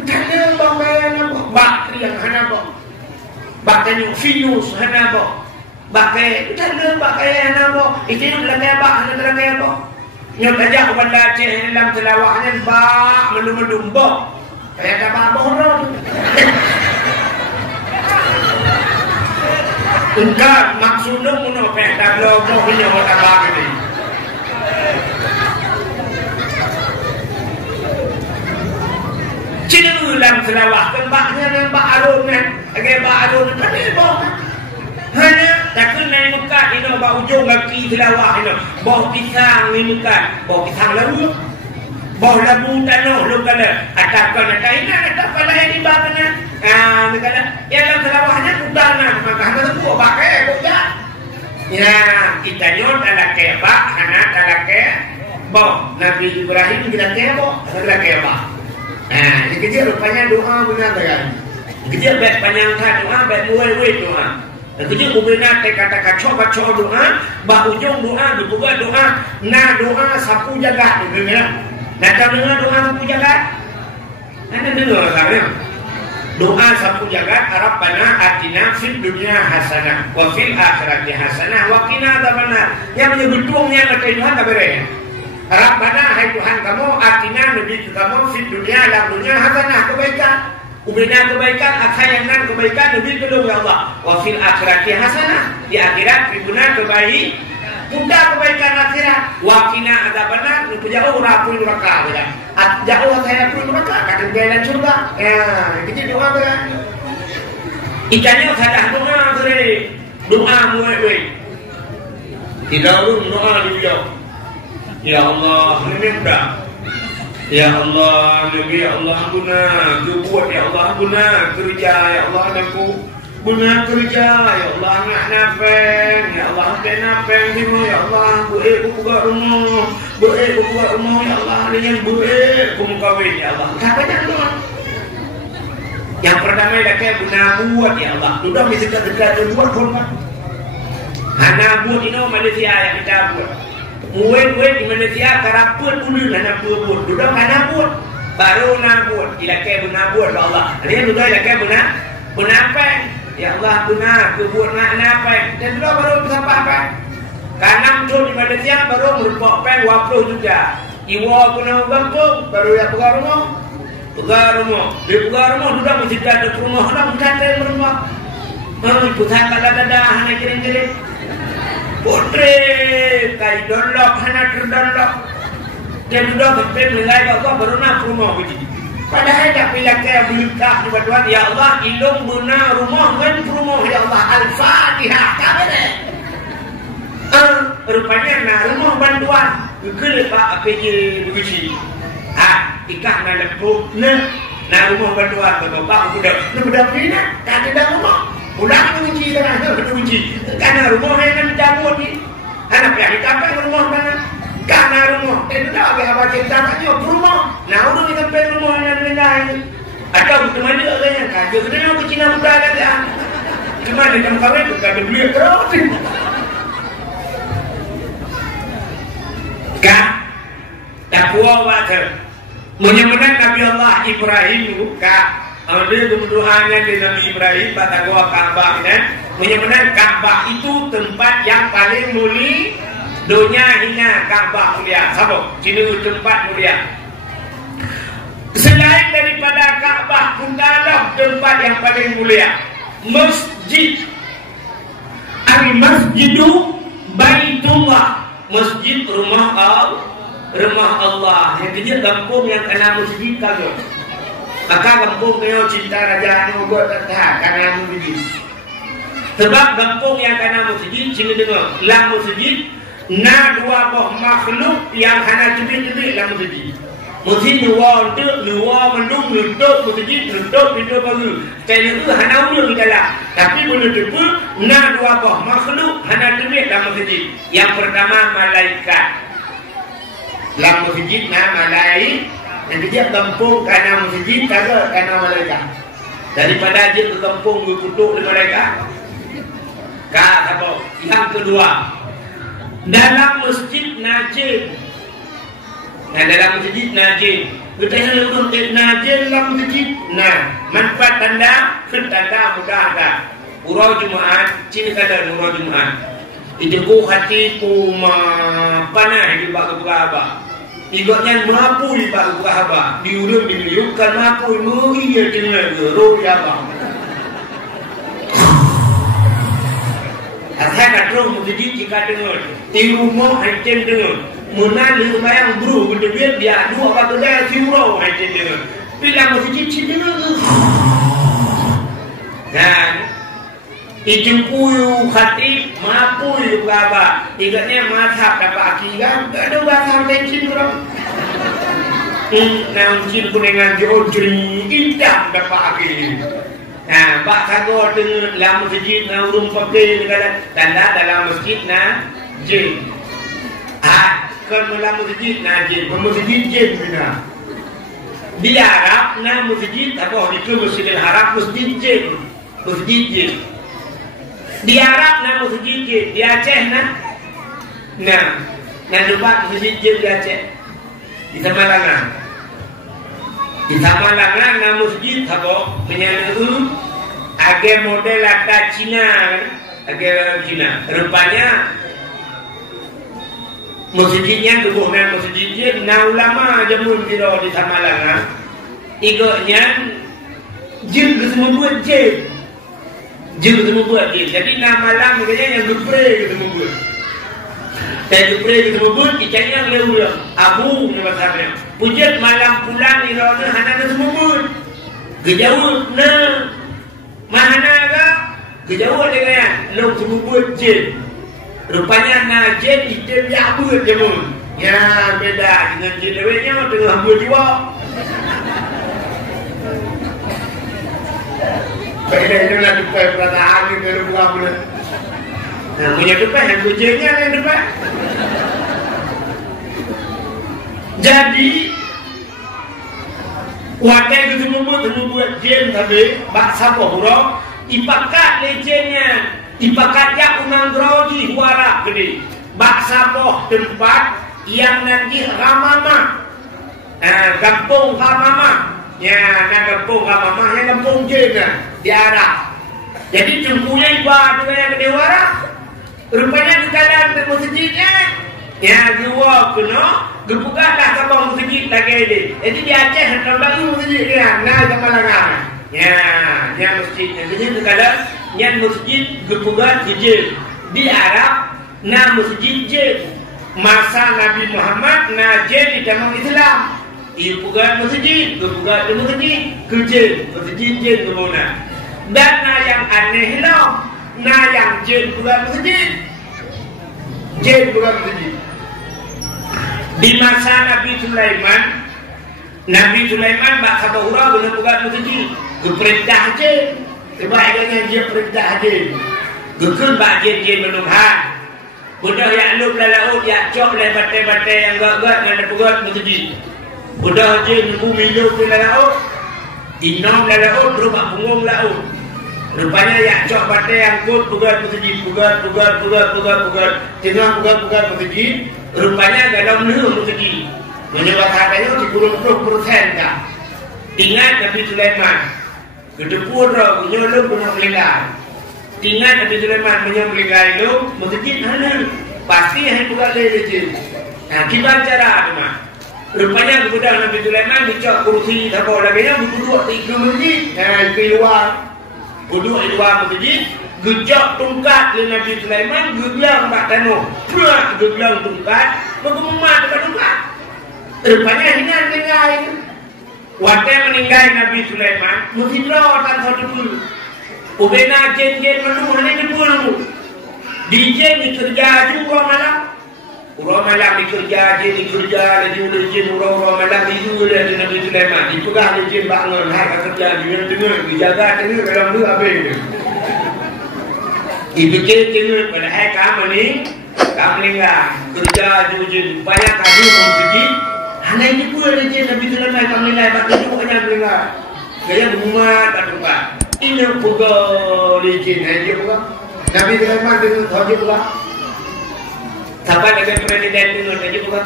Tanya bang hana bah. Bah kriang hana bah. Bakal yung finius, hana bo. Bakal, tanda bakal hana bo. Ikinong lagay ba, hana lagay bo. Yung kaya ko banda Aceh, lang talawahan, ba, malumulumbo. Kaya ka ba bo ron? Engkau maksudnya mo pesta logo, hindi mo tabagan eh. Cinulang selawah, kembaknya nambah arumnya. Agak baru ni boh. Hanya takkan naik Mekah ini bau ujung kaki selawah ini. Boh pisang ni Mekah, boh pisang lalu. Boh labu tanah lu kala. Atakan kaina atakan lain di bawahnya. Ah, kala yang dalam selawahnya udangan, maka hana tu pakai boja. Ya, kita nyot ada kebak, hana ada ke. Boh Nabi Ibrahim kita kebak, ada kebak. Ah, ini rupanya doa benar kan. Kerja baik panjang doa, baik muai doa. Kerja ubena kata kacau doa, bah ujung doa, dibuka doa, na doa sapu jagat, dengar? Nak tahu dengar doa sapu jagat? Anda dengar tak? Doa sapu jagat, Rabbana atina fid dunya hasanah, wa fil akhirati hasanah, wa qina adzabannar. Yang menyebut yang kata Tuhan tak beres. Rabbana hai Tuhan kamu, atina nabi kamu fid dunya dalam dunia hasanah, kebaikan. Ubina kebaikan, akhayanan kebaikan lebih kedua ya Allah. Wa fil akhirati hasanah, di akhirat dibuna kebaik. Mudah kebaikan akhirat. Wa qina adzabannar, jauh rapuh neraka ya. Jauh saya pun neraka, kata jalan surga. Ya, kita doa kan. Ikannya sadah doa sore. Doa muai. Tidak doa dia. Ya Allah, ini mudah. Ya Allah, Nabi ya Allah guna, buat ya Allah guna, kerja ya Allah aku guna kerja ya Allah ngak napeng, ya Allah ngak napeng dimo ya Allah, buat aku buka rumah, ya Allah dengan buat aku kawin ya Allah. Apa jangan? Yang pertama adalah guna buat ya Allah. Sudah bisa dekat buat hormat. Hana buat ini Malaysia yang kita buat. Muat-muat di Malaysia karaput dulu nak buat. Duduk nak buat. Baru nak buat. Ilakai benar buat Allah. Dia duduk ilakai benar apa? Ya Allah benar buat nak apa? Dan duduk baru apa? Kanam tu di Malaysia baru merupakan 20 juga. Iwa guna bangkung baru ya pegang rumah. Di pegang rumah duduk mesti ada rumah nak ada rumah. Pusat kata hanya kirim-kirim. Putri kai donlok hana terdonlok. Dia duduk sampai melai bapak baru nak rumah begini. Padahal dah pilih kaya belikah di batuan. Ya Allah, ilung guna rumah kan rumah ya Allah. Al-Fatihah kabeh. Rupanya na rumah bantuan ke Pak PJ begitu. Ikan na lepuk na rumah bantuan bapak udah pina tak ada rumah. Pulang menguji dengan menguji. Karena rumah yang cabut ni. Anak yang ditampak rumah mana? Karena rumah. Itu dah apa cerita tanya rumah. Nah udah kita pergi rumah yang lain. Atau kemana orang kan? Jadi nak ke Cina bukan ada. Kemana jam kawin bukan ada beli terus. Kan? Takwa water. Menyembah Nabi Allah Ibrahim kak. Ambil kebutuhannya di Nabi Ibrahim pada gua Ka'bah dan menyembah Ka'bah itu tempat yang paling mulia dunia hina Ka'bah mulia. Sabuk, sini tempat mulia. Selain daripada Ka'bah pun ada tempat yang paling mulia, masjid. Al-Masjidu Baitullah, masjid rumah Allah. Yang kejut kampung yang kena masjid kagak. Maka kampung yang cinta raja ni buat tak karena masjid. Sebab kampung yang kena masjid sini dengar, lah masjid na dua boh makhluk yang hana cubit-cubit lah masjid. Masjid luar mendung nutup masjid nutup pintu baru. Saya itu hana ulur di dalam. Tapi menutup na dua boh makhluk hana cubit lah masjid. Yang pertama malaikat. Lah masjid na malaikat. Yang dia kampung karena masjid kagak karena malaikat. Daripada dia ke kampung berkutuk dengan malaikat. Apa? Yang kedua, dalam masjid najin. Nah, dalam masjid najin. Kita yang lebih najin dalam masjid. Nah, manfaat tanda mudah ada. Urau Jumaat, cini kada urau Jumaat. Itu ku hati ku panah di bawah berapa. Igotnya mampu di bawah berapa. Diurung diliukan mampu mulia dengan guru ya bang. Saya nak terus menjadi jika dengar di rumah hancur dengar menali bayang buru berdebit dia dua batu dah siurau hancur dengar bila masjid dengar dan itu puyu hati mampu itu apa igatnya mazhab dapat akidah ada mazhab hancur orang nancin kuningan jodri indah dapat akidah. Nah, Pak Sago dalam masjid na urung pakai tanda dalam masjid na jin. Kan dalam masjid na jin, masjid jin bina. Di Arab na masjid apa itu Masjidil Haram masjid jin. Di Arab na masjid jin, di Aceh na. Nah tempat masjid jin di Aceh. Di Tamalanga na masjid apa menyatu agar model kata Cina rupanya masjidnya tubuhnya masjidnya na ulama jamun di Tamalanga igoknya jin semua buat jin semua buat jin jadi nama malam yang gepre semua buat saya gepre semua buat ikannya lewat abu nama Pujat malam pulang ni rona hana semut. Gejauh na. Mana ga? Gejauh dengan lo semut jin. Rupanya na jin itu dia buat jamun. Ya beda dengan jin lewenya tengah buat jiwa. Beda dengan tupai perasaan ni kalau buat pula. Nah, punya tupai yang kucingnya yang tupai. Jadi wadah itu membuat jin tapi baksa bohro ipakat lejennya ipakat yang unanggroji huara gede baksa boh tempat yang nanti ramama kampung ramama ya kampung ramama yang kampung jin di Arab jadi jumpunya ibadah yang gede huara rupanya di dalam masjidnya ya dua kuno gebukalah kabang masjid lagi ini. Jadi di Aceh tambah masjid dia, nah Tamalanga. Ya masjid. Jadi kadang yang masjid gebukan hijau. Di Arab na masjid jin. Masa Nabi Muhammad na jin di dalam Islam. Ia bukan masjid, gebukan di masjid kecil, masjid jin kemana. Dan yang aneh lah yang jin bukan masjid. Jin bukan masjid. Di masa Nabi Sulaiman bak sabahura guna bukan masjid. Keperintah jin. Kebahagiannya dia perintah jin. Gekun bak jin menuhan. Budak yang lup laut yang cok le batai-batai yang gak-gak dengan buat masjid. Budak jin bumi lup laut. Inom laut berubah bungung laut. Rupanya yang cok batai yang kut buat masjid. Buat. Tengah buat masjid. Rupanya dalam neu masjid. Menyebab harganya 30% kah. Ingat Nabi Sulaiman. Kedepur roh menyolong guna melingkar. Ingat Nabi Sulaiman menyembelihkan itu masjid halal. Pasti yang bukan legit. Nah, kita cara apa? Rupanya kemudian Nabi Sulaiman dicok kursi takut lagi yang duduk di masjid. Nah, di luar. Duduk di luar masjid. Gejok tungkat di Nabi Sulaiman. Gelang tak tanu. Pulang gelang tungkat. Bagaimana dekat tungkat? Rupanya hingan tinggal. Waktu meninggal Nabi Sulaiman. Masjid rawatan satu dulu. Ubena jen menu hanya di pulau. DJ dikerja juga malam. Urang malam dikerja, jen dikerja, lagi udah jen urang malam tidur dari Nabi Sulaiman. Dipegah jen bangun harga kerja dengar dijaga dengar dalam dua habis. Dipikir dengar pada hari kamu ni kerja jen banyak kali pergi. Hanya ini pun jen Nabi Sulaiman kamu ni lepas itu hanya dengar. Gaya rumah tak lupa. Ini buka licin aja buka. Nabi Sulaiman dengan sahaja buka. Sampai dengan presiden dengan sahaja buka.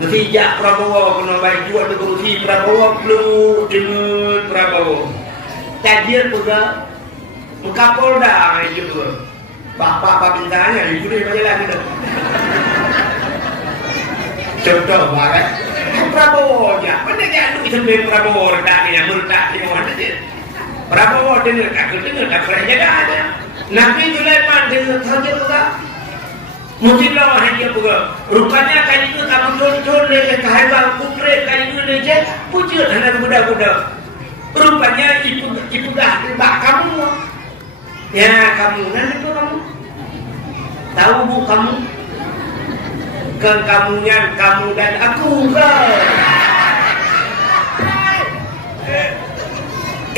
Mesti jak Prabowo kena baik juga tu kursi Prabowo perlu dengan Prabowo. Tajir buka. Muka Polda aja buka. Bapak bintangnya itu dia macam lagi tu. Contoh barat. Prabowo aja. Mana dia tu kita beri Prabowo redaknya murtad di mana dia. Prabowo dengar tak jaga ada. Nabi Sulaiman dengar saja juga. Mungkin lawan hanya juga. Rupanya kali itu kamu jor le kahaiban kupre kali itu le pujuk anak budak-budak. Rupanya ibu dah tiba kamu. Ya kamu nanti tu kamu. Tahu bu kamu? Kan kamu dan aku kan.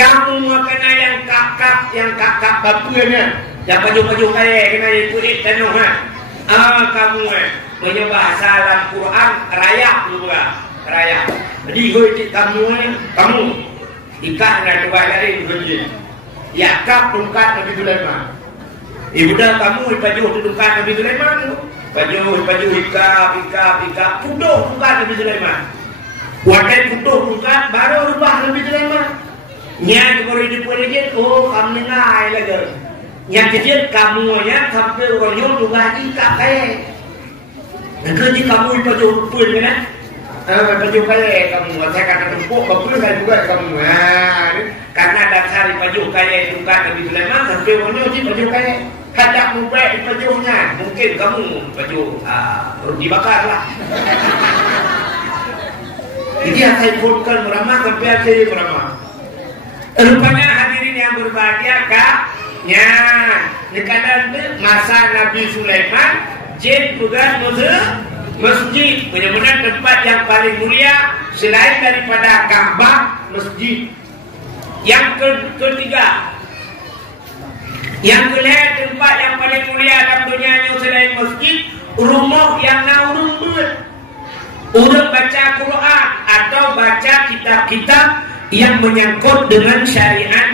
Kamu kena yang kakak bapunya, yang baju kaya kena ikut tenuh ha. Kamu punya bahasa dalam Quran rayak juga, rayak. Jadi kamu ikat dengan dua jari begini. Ya kap tungkat Nabi Sulaiman. Ibu dah kamu baju tungkat Nabi Sulaiman. Baju ikat putuh tungkat Nabi Sulaiman. Wadah putuh tungkat baru rubah Nabi Sulaiman. Yang baru diperlihat, kamu ngai lagi. Yang kecil kamu ya sampai orang yang juga ikat kaya. Nanti kamu baju pun kan? Baju kaya kamu. Saya kata tumpuk baju kaya juga kamu. Karena dasar baju kaya itu kan Nabi Sulaiman sampai orang yang baju kaya. Kadang mubah bajunya, mungkin kamu baju dibakar lah. Jadi saya pulkan beramah sampai akhir beramah. Rupanya hadirin yang berbahagia kaknya nekadang masa Nabi Sulaiman jin juga masjid benar-benar tempat yang paling mulia selain daripada Ka'bah masjid. Yang ketiga, yang kedua tempat yang paling mulia dalam dunia selain masjid, rumah yang naurung urut baca Quran atau baca kitab-kitab yang menyangkut dengan syariat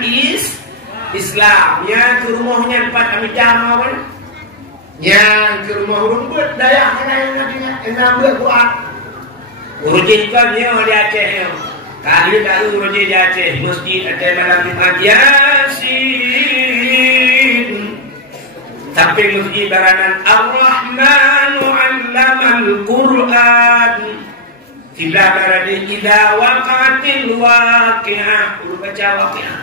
Islam. Yang ke rumahnya tempat kami jamaah, yang ke rumah rumput dayak yang buat Quran. Urujin kan dia di Aceh. Kali tahu urujin di Aceh, masjid Aceh malam Jumat Yasin. Tapi masjid baranan Ar-Rahmanu 'allamal Quran. Sebelah berada idza waqa'atil waqi'ah. Urut baca waqi'ah.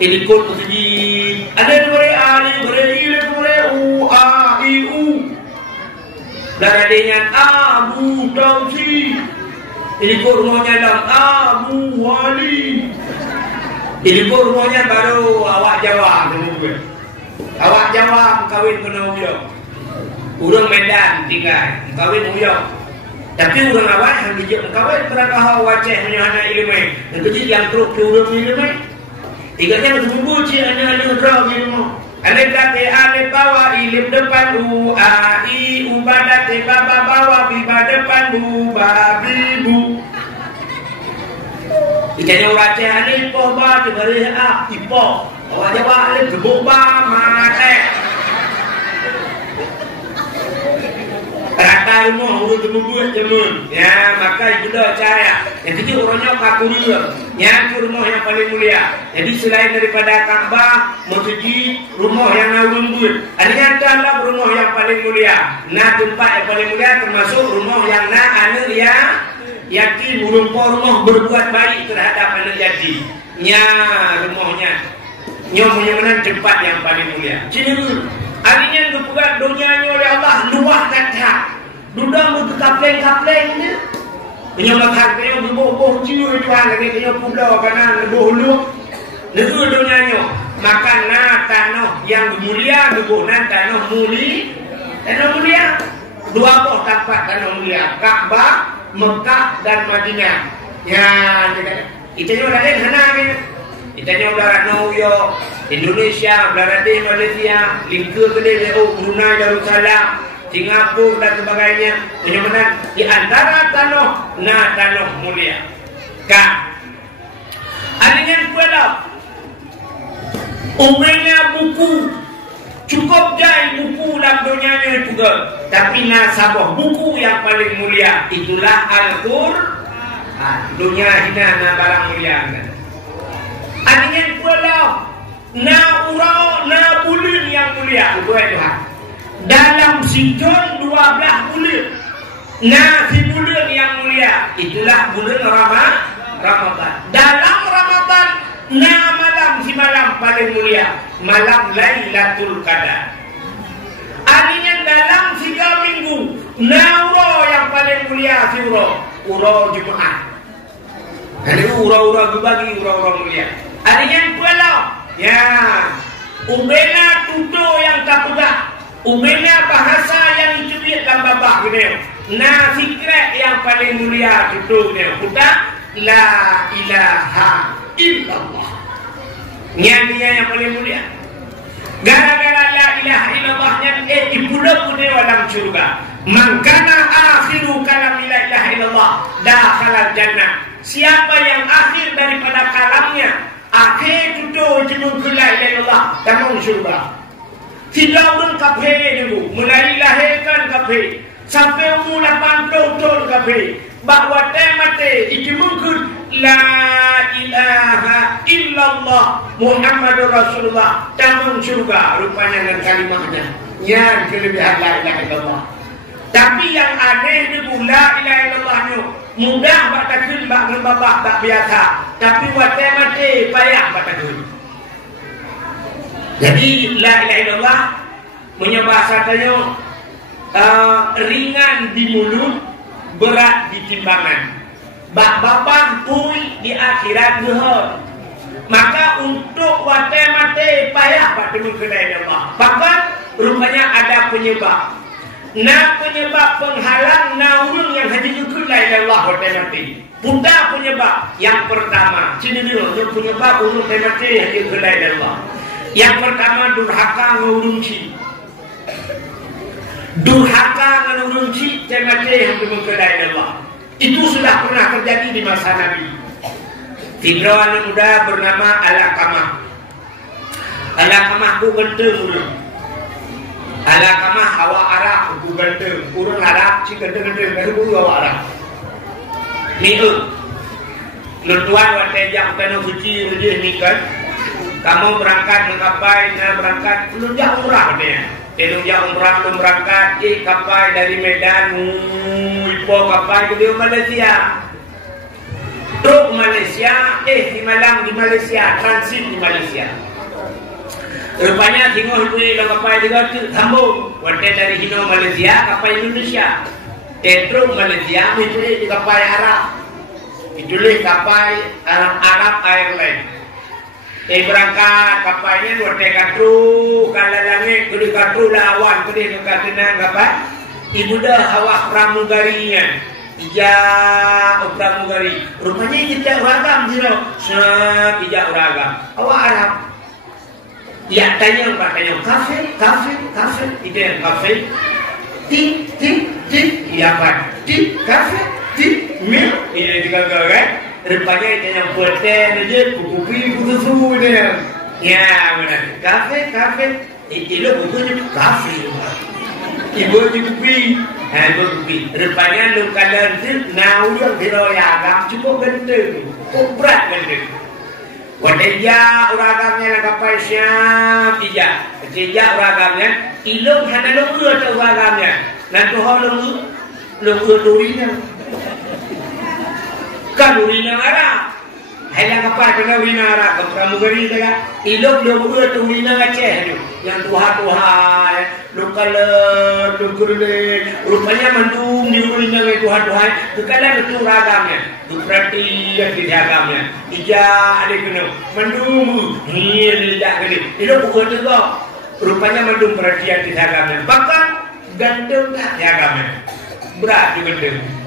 Ini kod masjid. Ada dua ali, dua u, a, i, u. Beradanya Abu Tausi. Ini kod rumahnya dalam Abu Wali. Ini kod rumahnya baru awak Jawa. Awak Jawa kawin kena uyok. Urang Medan tinggal kawin uyok. Tapi urang awak yang dijak kawin perangkah waceh menyana ilmu. Itu yang teruk ke urang ilmu. Tiga kan tunggu cik hanya draw ilmu. Alif date alif bawa ilif depan u a i u badate baba bawa biba depan bu babi bu. Ikanya waceh ani po ba diberi a ipo. Awak Jawa alif gebuk ba mate. Rata rumah urut membuat jemun. Ya maka itu dah cara. Yang ketiga orangnya kaku dia. Yang rumah yang paling mulia. Jadi selain daripada Ka'bah, masjid, rumah yang membuat. Artinya adalah rumah yang paling mulia. Nah tempat yang paling mulia termasuk rumah yang anak ya yatim rumah berbuat baik terhadap anak yatim. Nya rumahnya. Nyonya mana tempat yang paling mulia. Cina artinya kepugat dunianya oleh Allah luah kata. Duda mu kapleng-kapleng ni. Penyobak hartanya berboh-boh ciu itu lagi kena pulau kanan boh lu. Itu dunianya. Maka na tanah yang mulia berboh na tanah mulia. Dua boh tempat tanah mulia. Ka'bah, Mekah dan Madinah. Ya, itu juga ada sana ni. Itanya udara New York, Indonesia, udara di Malaysia, lingkar gede Brunei Darussalam, Singapura dan sebagainya. Benar-benar di antara tanah mulia. Kak, adanya kuala, umumnya buku cukup jai buku dalam dunianya juga. Tapi nasabah buku yang paling mulia itulah Al-Quran. Dunia hina na barang mulia. Artinya pula na urau na bulan yang mulia itu Tuhan. Dalam siton 12 bulan. Na si bulan yang mulia itulah bulan Ramadan. Dalam Ramadan na malam si malam paling mulia, malam Lailatul Qadar. Artinya dalam 3 minggu na urau yang paling mulia si urau Jumaat. Jadi urau-urau berbagi urau-urau mulia. Artinya pula, ya, ubena tuto yang tak pegang, ubena bahasa yang dicubit dalam babak ini. Nah, fikrat yang paling mulia tuto ini, kita la ilaha illallah. Nyanyinya yang paling mulia. Gara-gara la ilaha illallahnya, ibu-ibu dalam surga. Mangkana akhiru kalam la ilaha illallah, dakhalal jannah. Siapa yang akhir daripada kalamnya, akhir tutup jenung la ilaha illallah, tamang surga. Tidak pun kafe dulu, mulai lahirkan kafe, sampai umur 80 tahun kafe. Bahawa temate itu mungkin la ilaha illallah Muhammadur Rasulullah, tamang surga. Rupanya dengan kalimatnya yang kelebihan la ilaha illallah. Tapi yang aneh itu la ilaha illallahnya mudah bak takun bak ngebabak tak biasa. Tapi wate mati payah bak takun. Jadi la ilaha illallah punya bahasa tanya ringan di mulut, berat di timbangan. Bak babak pui di akhirat gehor. Maka untuk wate mati payah bak takun la ilaha illallah. Bahkan rupanya ada penyebab. Nah penyebab penghalang naurun yang haji yukun la ilaha illallah. Bunda penyebab yang pertama. Sini dulu penyebab urut temati haji yukun la ilaha. Yang pertama durhaka ngurunci. Durhaka ngurunci temati haji yukun la ilaha. Itu sudah pernah terjadi di masa Nabi. Fidrawan muda bernama Al-Aqamah. Al-Aqamah itu genteng dulu. Al-Aqamah awak Arab buku ganteng. Urang Arab si ganteng-ganteng baru buru awak Arab. Ni Lutuan wate jam tanah suci rejeh nikan. Kamu berangkat mengkapai berangkat belum jauh umrah dia. Belum jauh umrah belum berangkat kapai dari Medan Ipo kapai ke Malaysia. Truk Malaysia di Malang di Malaysia, transit di Malaysia. Rupanya tengok itu yang kapal juga sambung. Warga dari Hino Malaysia, kapal Indonesia. Truk Malaysia, itu di kapal Arab. Itu kapal Arab Airline. berangkat kapalnya buat katru kalau langit kudi katru lawan kudi kekatenan kapal ibu dah awak pramugarinya ija pramugari rupanya kita ragam sino ija ragam awak Arab ya tanya kafe itu yang kafe ti ya pak ti kafe ti mil ini dikagak kan rupanya itu yang hotel aja kopi susu dia ya benar kafe itu bukunya kafe ibu kopi kopi rupanya lu kalian tu nau yang diroyagam cukup gendeng berat gendeng wadaya uragamnya nak kapal siap ija uragamnya ilung hana lu tu uragamnya nanti hal lu turina kan urina arah hanya kapal kena urina arah ke pramugari juga ilok tu urina Aceh yang tuha lu kalau lu kurle rupanya mendung di urina ke tuha tu kalau itu ragamnya tu berarti yang diagamnya ija ada kena mendung ni tidak kena ilok bukan tu rupanya mendung berarti yang diagamnya bahkan gandum tak diagamnya berat juga gandum.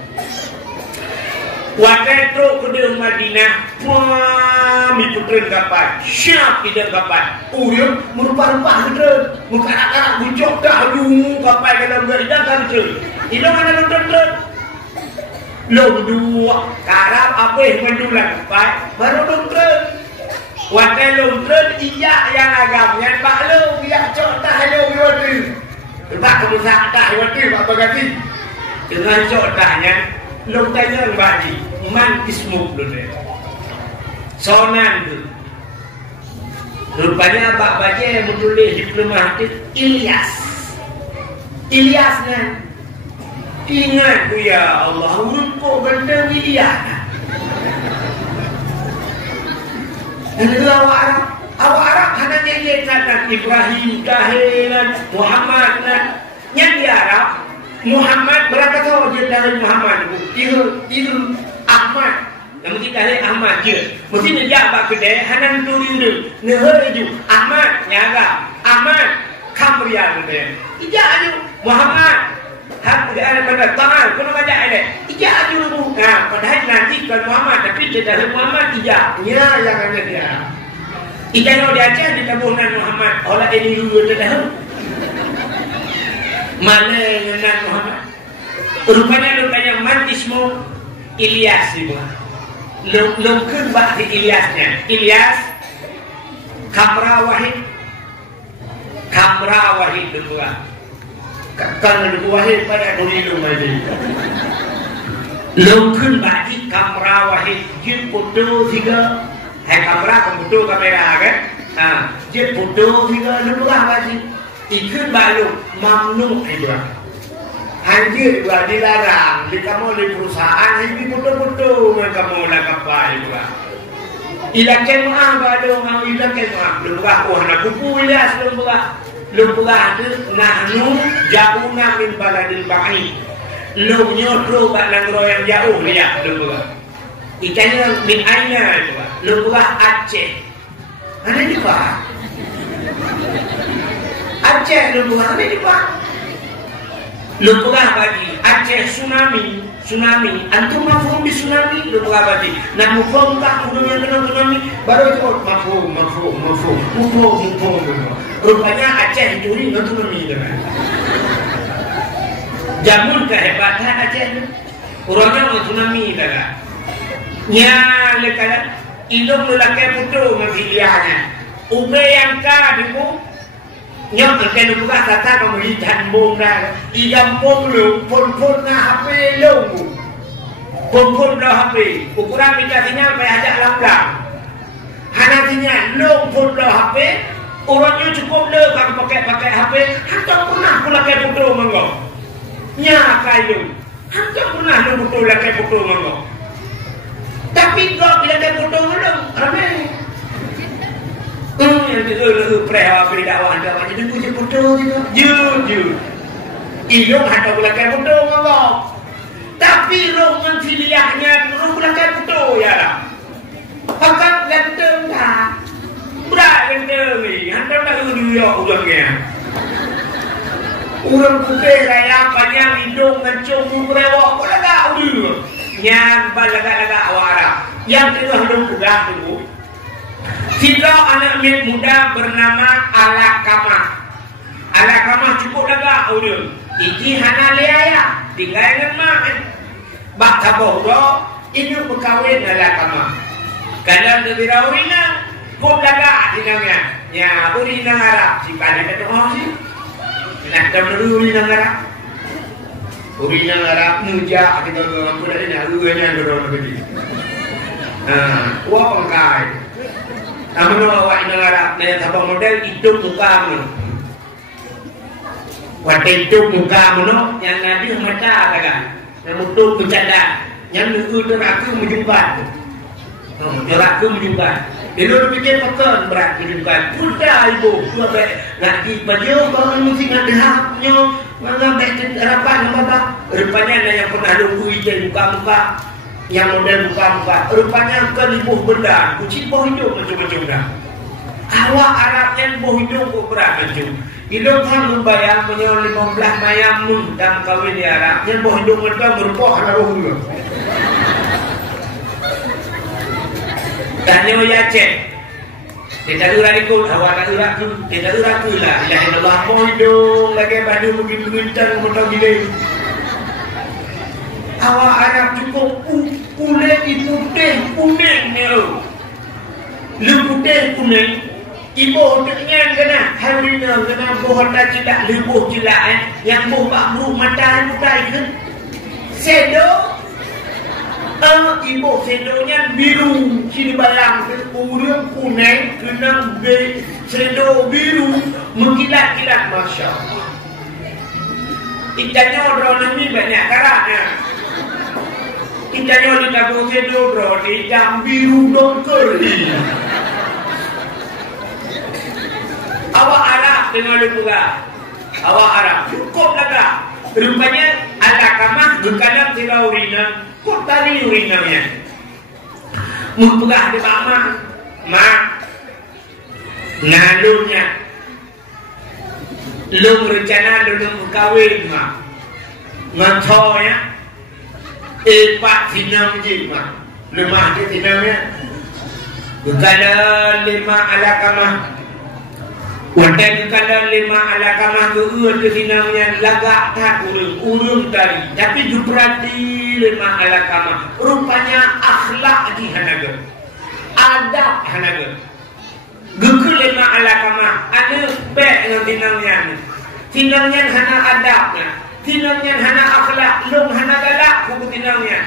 Waktu itu ke Madinah, pami putren kapal, siap tidak kapal. Uyuk merupa-rupa putren, muka anak-anak bucok dah lungu kapal dalam garidan kan tu. Itu mana putren? Long dua, karab apa yang mendulang kapal, baru putren. Waktu putren iya yang agamnya pak lo, biar cok dah lo biar. Sebab kamu dah waktu apa ganti? Dengan cok dahnya. Long tanya bagi man ismu dulu sonan dulu rupanya abak baca yang menulis diploma Ilyas kan ingat tu ya Allah rumpuk benda Ilyas dan itu awak Arab hanya nyanyikan Ibrahim Dahilan Muhammad yang di Arab Muhammad berapa tahun dia dari Muhammad itu Ahmad yang mesti dari Ahmad je mesti dia abak kedai hanan turi nehar ju Ahmad nyaga Ahmad kamrian dia ija aju Muhammad hak dia ada pada tangan kono baca ada ija aju lu nah padahal nanti kan Muhammad tapi dia dari Muhammad ija nya yang ada dia ija no dia aja di tabunan Muhammad olah ini dulu dah mana yang nak Muhammad rupanya lu tanya man ismu Ilyas ibu lu kebak di Ilyasnya Ilyas Kamra Wahid dulu kan dulu Wahid pada dulu lu lagi lu kebak di Kamra Wahid jin foto tiga kamera komputer kamera kan jin foto tiga dulu lagi ikut balu mamnu ibrah anjir gua dilarang di kamu di perusahaan ini foto-foto kamu nak apa ibrah ila kemah balu mau ila kemah lu gua nak kupu Ilyas lu gua nahnu jauna min baladil ba'i lu nyotro bak nangro yang jauh lihat lu gua ikannya min aina lu gua Aceh ada di Pak Aceh dulu ada di Pak. Lupa bagi Aceh tsunami. Antum mafhum di tsunami lupa bagi. Nak mafhum tak gunungnya kena tsunami baru itu mafhum. Rupanya Aceh dicuri dengan tsunami dengan. Jamun kehebatan Aceh itu. Orangnya dengan tsunami dengan. Nya lekala induk lelaki putu memilihannya. Ube yang ka dibu nyok akan buka kata kamu hitam bong dah iam bong lu pun na HP lu pun dah HP ukuran minta sinyal payah ajak laplang hana sinyal lu pun dah HP orangnya cukup le kalau pakai HP hantar pernah pula kayak foto mangga nya kayu hantar pernah lu foto lah kayak foto mangga tapi kau bila kayak foto lu ramai yang itu prewa beri dakwah anda macam itu je foto je ilmu ada pula kayak foto ngomong tapi roman filiahnya roh pula kayak foto ya lah pakat ganteng lah berat kata ni. Hantar tak dia orangnya. Orang putih raya panjang hidung kencung berewak pun agak dia. Yang balagak-lagak awak Arab. Yang tengah belum pegang tu. Tiga anak muda bernama Alakamah. Alakamah cukup lagak dia. Iki hana leaya. Tinggal dengan mak. Bak taboh do. Ini berkahwin Alakamah. Kadang dia urina. Kau lagak tinggalnya. Ya urina Arab. Si pada kata oh sih. Nak tahu urina Arab. Urina Arab muja kita apa dah ni urina dorong begini. Wah pangkai. Kamu awak ina Arab ni apa model hidup muka mu. Waktu hidup muka mu no yang nanti mata kan. Yang mutu bercanda. Yang nunggu teraku menjumpa. Teraku menjumpa. Dia fikir pekan berat menjumpa. Sudah ibu, dua baik nak di baju kau mesti nak dahapnya. Mana baik harapan apa? Rupanya ada yang pernah nunggu ijen muka-muka. Yang model muka-muka. Rupanya kan ibu benda. Kucing boh hidup macam-macam dah. Awak Arabnya boh hidup kok berat macam. Hidup kan membayar punya 15 mayam dan kawin di Arab. Yang boh hidup mereka berpoh ada boh. Tanya ya cek. Tidak ada ikut awak tak urat tu. Tidak urat tu lah. Ilahi Allah boh hidup lagi baju begitu bintang motor gila. Awak Arab cukup kulit putih kuning ni. Lu putih kuning. Ibu dengan kena harina kena bohong tak cilak lebuh cilak yang boh bak buruk mata putai kan. Sedo. Ibu sedonya biru sini balang urang kuning kena sedo biru mengkilat-kilat masya-Allah. Ikannya orang ni banyak karaknya. Ikannya di kampung sedo bro di jam biru dongker ni. Awak Arab dengan juga. Awak Arab cukup lagak. Rupanya Alakamah berkadang tidak urina. Kok tadi urinanya? Mempegah di Pak Mak. Nalurnya. Lu berencana lu berkahwin Mak. Ngantonya. Pak sinam je Mak. Lemah dia sinamnya. Berkadang 5 Alakamah. Wadai kadang 5 Alakamah ke sinamnya lagak tak urung tadi. Tapi juprati 5 Alakamah. Rupanya akhlak di hanaga. Adab hanaga. Geku 5 Alakamah. Ada baik dengan sinamnya. Sinamnya hana adabnya. Sinamnya hana akhlak. Lung hana galak kuku sinamnya.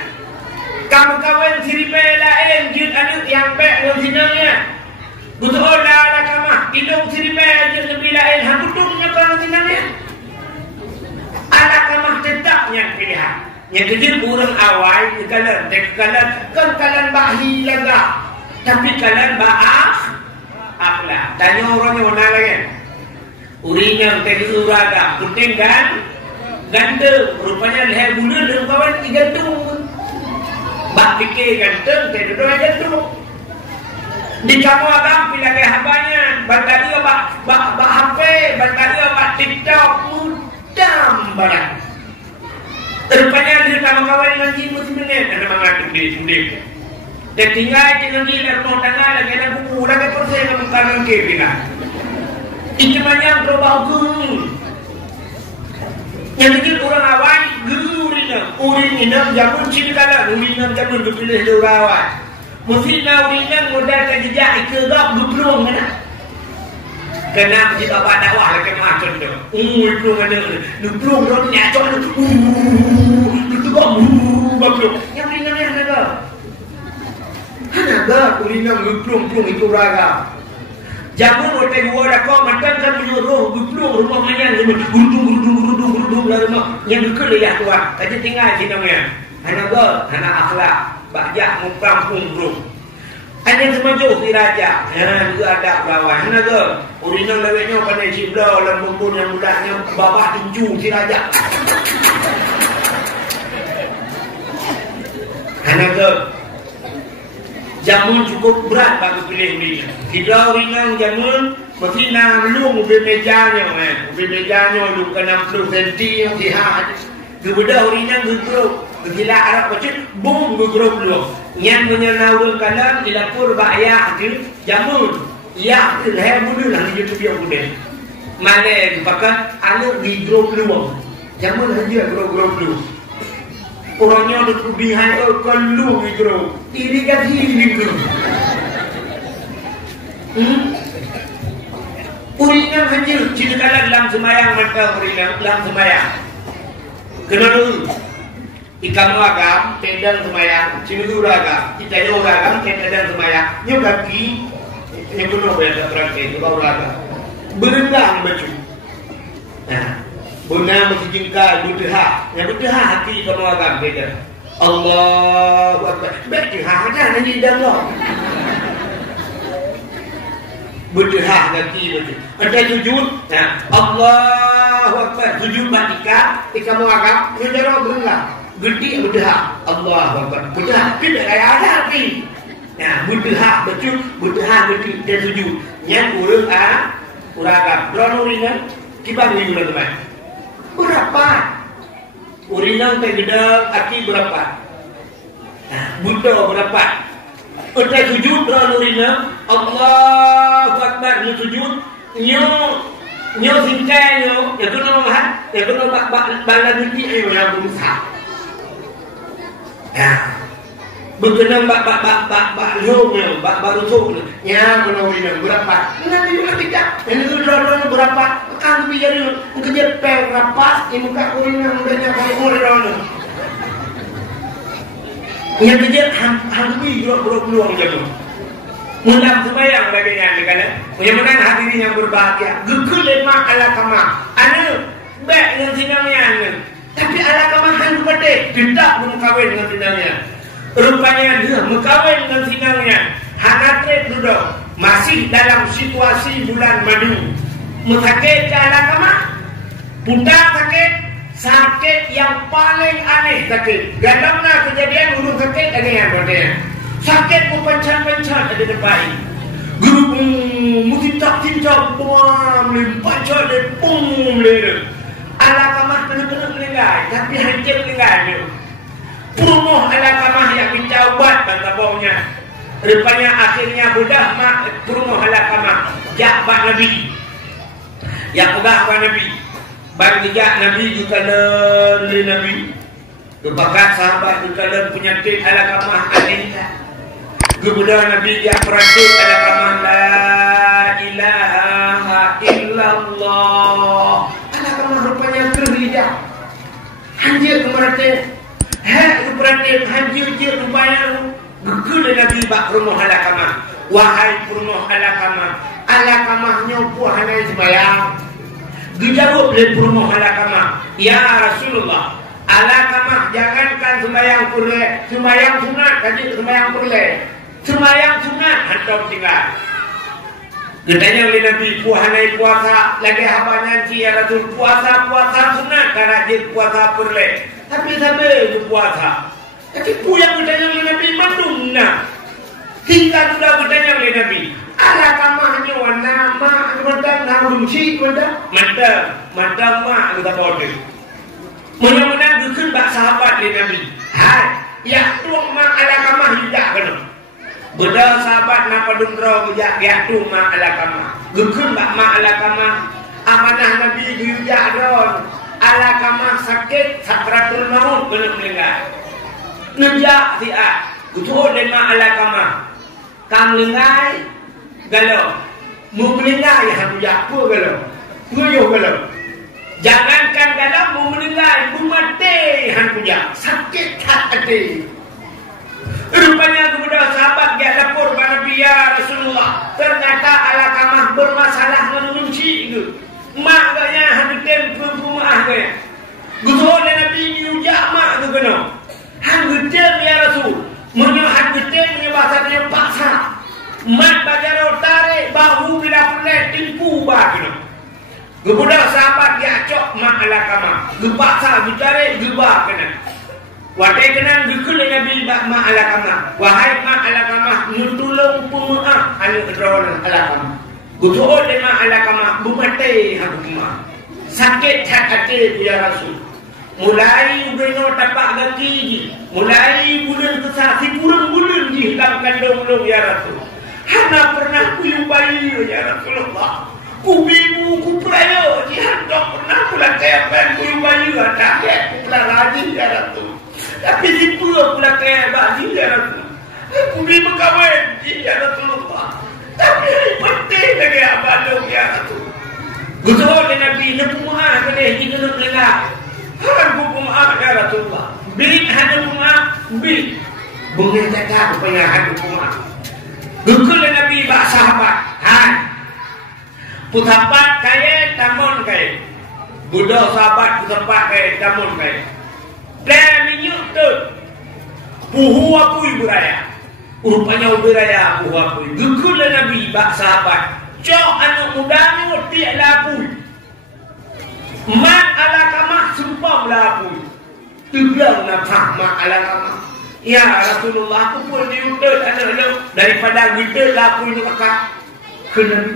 Kamu-kawan siripai lain jut ada yang baik dengan sinamnya. Betul dah Alakamah. Hidung siripai aja lebih lain. Hangkutungnya kalau sinamnya. Alakamah tetapnya pilihan. Yang kecil kurang awal kalian. Kan kalian bahi lagak. Tapi kalian akhlak. Tanya orangnya mana lagi. Urinya tadi uraga. Penting kan? Ganteng. Rupanya leher bulan dan kawan gantung. Bak fikir ganteng. Tadi doa gantung. Di kamu abang pilih ke habanya. Bantar dia bak HP. Bantar dia bak TikTok. Mudam barang. Rupanya dia sama kawan ngaji mesti menit. Ada mengatakan dia. Dan tinggal dengan dia rumah tangga lagi ada buku. Lagi persen kamu kanan ke bila. Itu banyak berubah hukum. Yang kecil orang awal urin jamun sini kalah. Urin jamun dipilih dia orang awal. Mesti nak uringan modal ke jejak ikegap duplung mana? Kena kita bawa dakwah lagi macam tu. Duplung mana? Duplung orang ni acok tu. Duplung baplung. Yang uringan ni ada. Ada uringan duplung itu raga. Jamun hotel gua dah kau macam kan menyuruh duplung rumah mayang gudung lah rumah. Yang dukul ya tuan. Tadi tinggal sini namanya. Anak akhlak. Bajak mukampung bro. Hanya semaju si raja. Juga ada bawah. Mana ke? Urinang lewetnya pandai cibla. Lambung yang mudahnya bawah tinju si raja. Mana ke? Jamun cukup berat bagi pilih belinya. Kita ringan jamun, mesti nak melung ubin mejanya, ubin mejanya lu ke 60 cm yang sihat. Kemudian ringan gegrup, gila Arab kecil, boom gegrup lu. Yang menyenangkan kanan di dapur bakyak tu jamun, ya leher bunuh lah di YouTube yang bunuh. Mana dipakai anak di grup lu, jamun aja grup lu. Orangnya ada kelebihan kalau gitu. Ini kan hidup. Uringan hanya ceritakan dalam semayang mereka uringan dalam semayang. Kena dulu. Ikan ragam, tendang semayang, cilu ragam, ikan ragam, tendang semayang. Nyo kaki, nyo kena berada berangkai itu baru ragam. Berendang baju. Nah. Bunda mesti jingkar berdeha. Yang berdeha hati kamu agak beda. Allahu Akbar. Berdeha aja nanti dalam. Berdeha nanti betul. Ada sujud. Nah, Allahu Akbar. Sujud batika. Kamu agak menjadi berenang. Gede berdeha. Allahu Akbar. Berdeha. Tidak kayak ada hati. Nah, berdeha betul. Berdeha gede dan sujud. Yang urang agak. Berapa ringan? Kita beri teman-teman. Berapa? Urinang tegedang aki berapa? Nah, buta berapa? Udah sujud berapa urinang? Allahu Akbar ni sujud. Nyo singkai nyo. Ya kena mahat. Ya kena bala duti ayo yang berusaha. Nah, berkenang bak long nyo, bak rusuk nyo. Ya kena urinang berapa? Nanti juga tidak. Ini tu dua berapa? Kan biar ni kerja pel rapat, ini muka urinang mudahnya kalau orang. Yang kerja hampir berpeluang jamu. Mudah sembahyang baginya ni kan? Mudah-mudahan hadirin yang berbahagia. Gegul lemak ala kama. Anu baik dengan sinangnya anu. Tapi ala kama hantu pede tidak mengkawin dengan sinangnya. Rupanya dia mengkawin dengan sinangnya. Hanatre duduk masih dalam situasi bulan madu. Sakit ke ala kama? Pundak sakit yang paling aneh sakit. Gadamna kejadian urung sakit aneh yang bertanya. Sakit pun pencan-pencan ada depan. Guru mesti tak cincang buam limpacak le pum le. Ala kamah kena meninggal tapi hancur meninggal. Purmoh ala kamah yang dicabat kata baunya. Rupanya akhirnya budak mak purmoh ala kamah jabat Nabi. Yang pegang apa Nabi? Bagi Nabi juga le Nabi. Kebakat sahabat juga penyakit ala kamah anehnya. Kemudian Nabi dia perhati ada kamar la ilaha illallah. Ada kamar rupanya kerja. Hanjir kemerhati. Perhati hanjir rupanya. Gegul Nabi bak rumah ala kamar. Wahai rumah ala kamar. Ala kamarnya puahana sembahyang. Dijawab oleh rumah ala kamar. Ya Rasulullah. Ala kamar jangankan sembahyang purle. Sembahyang sunat kaji sembahyang purle. Semayang sunat hantar tinggal. Katanya oleh Nabi puhanai puasa lagi habanya ya Rasul puasa sunat karena dia puasa perle. Tapi sampai puasa. Tapi yang katanya oleh Nabi mandungna. Hingga sudah katanya oleh Nabi. Ala kamahnya warna mak macam narumsi macam mak kita bodoh. Mudah-mudahan dukun bak sahabat oleh Nabi. Hai, ya tuang mak ala kamah tidak kena. Beda sahabat napa dundro bijak tu ma ala kama. Gukun bak ma ala kama. Amanah Nabi bijak don. Ala kama sakit sakratul maut kena meninggal. Nejak siat. Gutuh den ma ala kama. Kam lengai galau. Mu meninggal ya hanu jakpu galau. Tuyo galau. Jangankan galau mu meninggal, mu mati hanu jak. Sakit hati. Rupanya kemudian sahabat dia lapor kepada Nabi ya Rasulullah. Ternyata ala kamah bermasalah mengunci itu. Mak gaknya hadutin rumah gaknya. Gusuh dan Nabi nyujak mak itu kena. Hadutin ya Rasul. Hadutin menyebabkannya paksa. Mak bajarau tarik bahu bila pernah tipu bah kena. Kemudian sahabat dia acok mak ala kamah. Gepaksa ditarik gebah kena. Watai kenang dukul Nabi ma ala kama. Wahai ma ala kama nutulung puma anu kedron ala kama. Gutuo de ma ala kama bumate hakuma. Sakit hati ya Rasul. Mulai beno tapak kaki, mulai bulan kesasi bulan di dalam kandung ya Rasul. Hana pernah kuyung bayi ya Rasulullah. Kubimu kuprayo jihadok pernah pula kayak kuyung bayi ada pula rajin ya Rasul. Tapi situ pula kayak bayi ya Rasul. Kubimu kawin ya Rasulullah. Tapi penting lagi abadong ya Rasul. Betul Nabi nepumah kene hidup lega. Har pumah ya Rasulullah. Bilik hanya pumah bilik. Boleh tak supaya hanya pumah. Betul Nabi bak sahabat. Han. Putapat kaya tamun kaya. Budak sahabat putapat kaya tamun kaya. Plan minyak tu. Puhu aku ibu raya. Rupanya ibu raya puhu aku. Betul Nabi bak sahabat. Cok anak muda ni tiak lapui. Mak ala kamah sumpah lapui. Tulang nafah mak ala kamah. Ya Rasulullah aku pun diutus anak daripada gede lapui neraka. Kena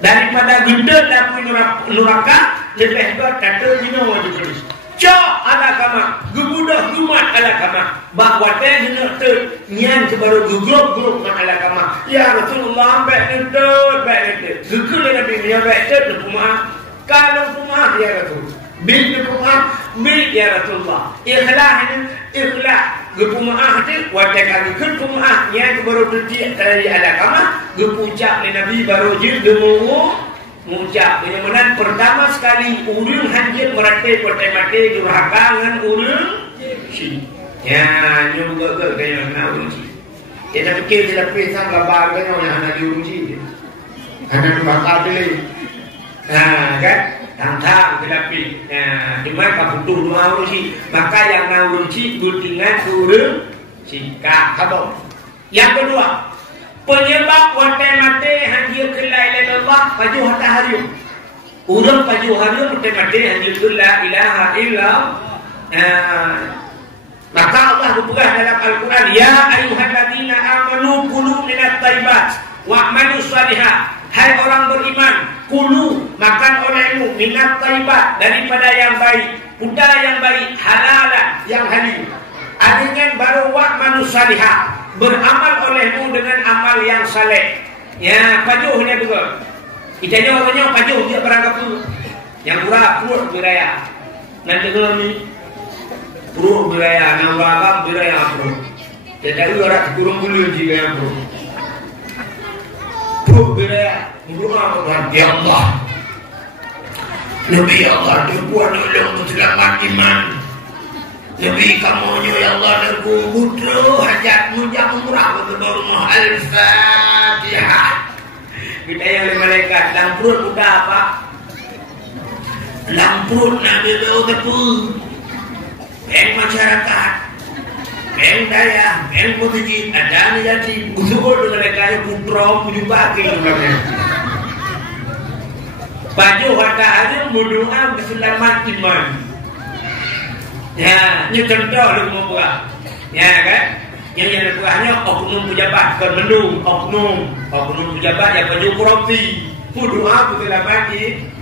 daripada gede lapui neraka lebih baik kata dino ditulis. Cok ala kamah gebudah gumat ala kamah. Bahawa teh hendak nyan kebaru gugrop mak ala kamah. Ya Rasulullah baik itu. Zikir Nabi ni baik itu rumah. Kalau rumah ya Rasul. Bil rumah bil ya Rasulullah. Ikhlas gepumah tu wadah kami ke rumah yang kebaru tertiak dari ala kamah. Gepucap Nabi baru je demu mengucap yang mana pertama sekali urang hanjir meratai mati durhaka dengan urang si. Ya, nyuruh ke kaya nak urang si. Dia nak fikir dia lapis sang gambar kan orang nak urang si. Karena bakal pilih. Kan? Tang-tang dia lapis. Di mana kau butuh dua urang si. Maka yang nak urang si guntingan urang si. Kau. Yang kedua, penyebab watai mati hanjir ke la ilaha illallah paju hatta harium. Urang paju harium mati hanjir ke la ilaha illallah. Maka Allah berpegang dalam Al-Quran, ya ayyuhalladzina amanu kulu minat thayyibat wa'malu shalihat. Hai orang beriman, kulu makan olehmu minat thayyibat daripada yang baik, udara yang baik, halalan yang halal. Adanya baru wa'malu shalihat. Beramal olehmu dengan amal yang saleh. Ya, pajuhnya juga. Itanya orangnya pajuh dia berangkat tu. Yang murah perut beraya. Nanti kalau ni perut beraya, yang beragam beraya perut. Jadi orang kurang bulu juga yang perut. Perut beraya, berdoa kepada Allah. Nabi Allah terbuat oleh selamat iman. Nabi kamu ya Allah nerku hajatmu jangan murah berdoa Al-Fatihah. Kita yang malaikat dalam perut udah apa? Dalam perut Nabi bau tepu. Beng masyarakat, beng daya, beng putih, ada ni jadi usul dengan kaya putra puju bagi namanya. Baju harta aja berdoa keselamat iman. Ya, ini contoh lu mau buat. Ya kan? Yang buahnya oknum pejabat kermendung, oknum pejabat yang baju korupsi. Berdoa keselamat ini.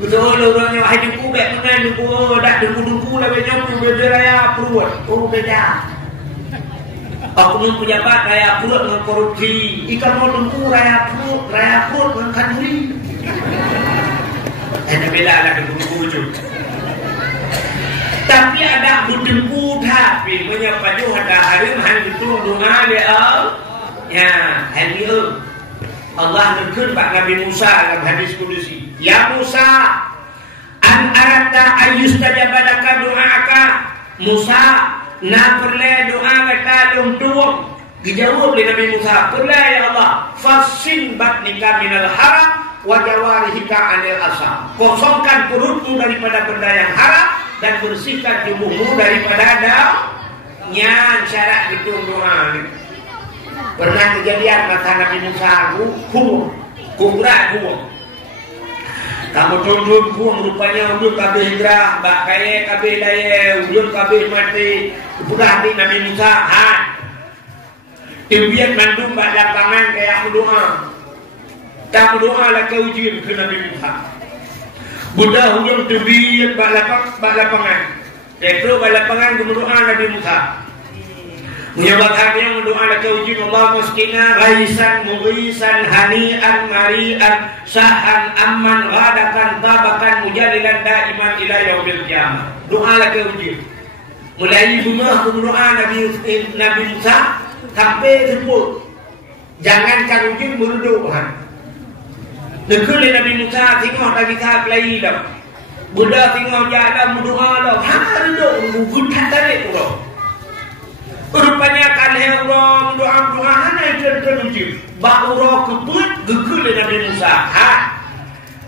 Betul orangnya haji kubek mengan duku dak duku lah banyak tu beraya perut beda. Oknum pejabat raya perut dengan korupsi. Ikan mau duku raya perut dengan kanuri. Ada beda lah duku tu. Tapi ada duku tapi menyapaju ada harim han itu doa dia. Ya, hari Allah berfirman kepada Nabi Musa dalam hadis kudusi, ya Musa, an arata ayyustajaba laka du'aka. Musa, na perle doa kita lumtuang. Dijawab oleh Nabi Musa, perle ya Allah, fasin batnika minal haram wa jawarihika anil asam. Kosongkan perutmu daripada benda yang haram dan bersihkan tubuhmu daripada nyan syarat gedung doa. Pernah kejadian masa Nabi Musa kubra. Kamu tunduk rupanya ulun kabeh hijrah, bak kaya kabeh daya, ulun kabeh mati, Bukan Nabi Musa, Tibian mandum bak lapangan kayak berdoa. Tak berdoa lah ke ujian ke Nabi Musa. Buddha hujung tibian bak lapangan. Terus bak lapangan ke berdoa Nabi Musa. Menyebabkannya berdoa lah ke ujian Allah muskina ghaisan mughisan hani'an mari'an sa'an amman ghadakan tabakan mujadilan daiman ila yaumil qiyamah. Doa lah ke ujian. Mulai bunga berdoa Nabi Musa sampai sebut jangankan ujian berdoa. Negeri Nabi Musa tengok lagi tahap lain dah. Buddha tengok jalan berdoa dah. Duduk gugat tarik urang. Rupanya kalau urang berdoa hanya itu ujian. Bak urang kebut gegel Nabi Musa.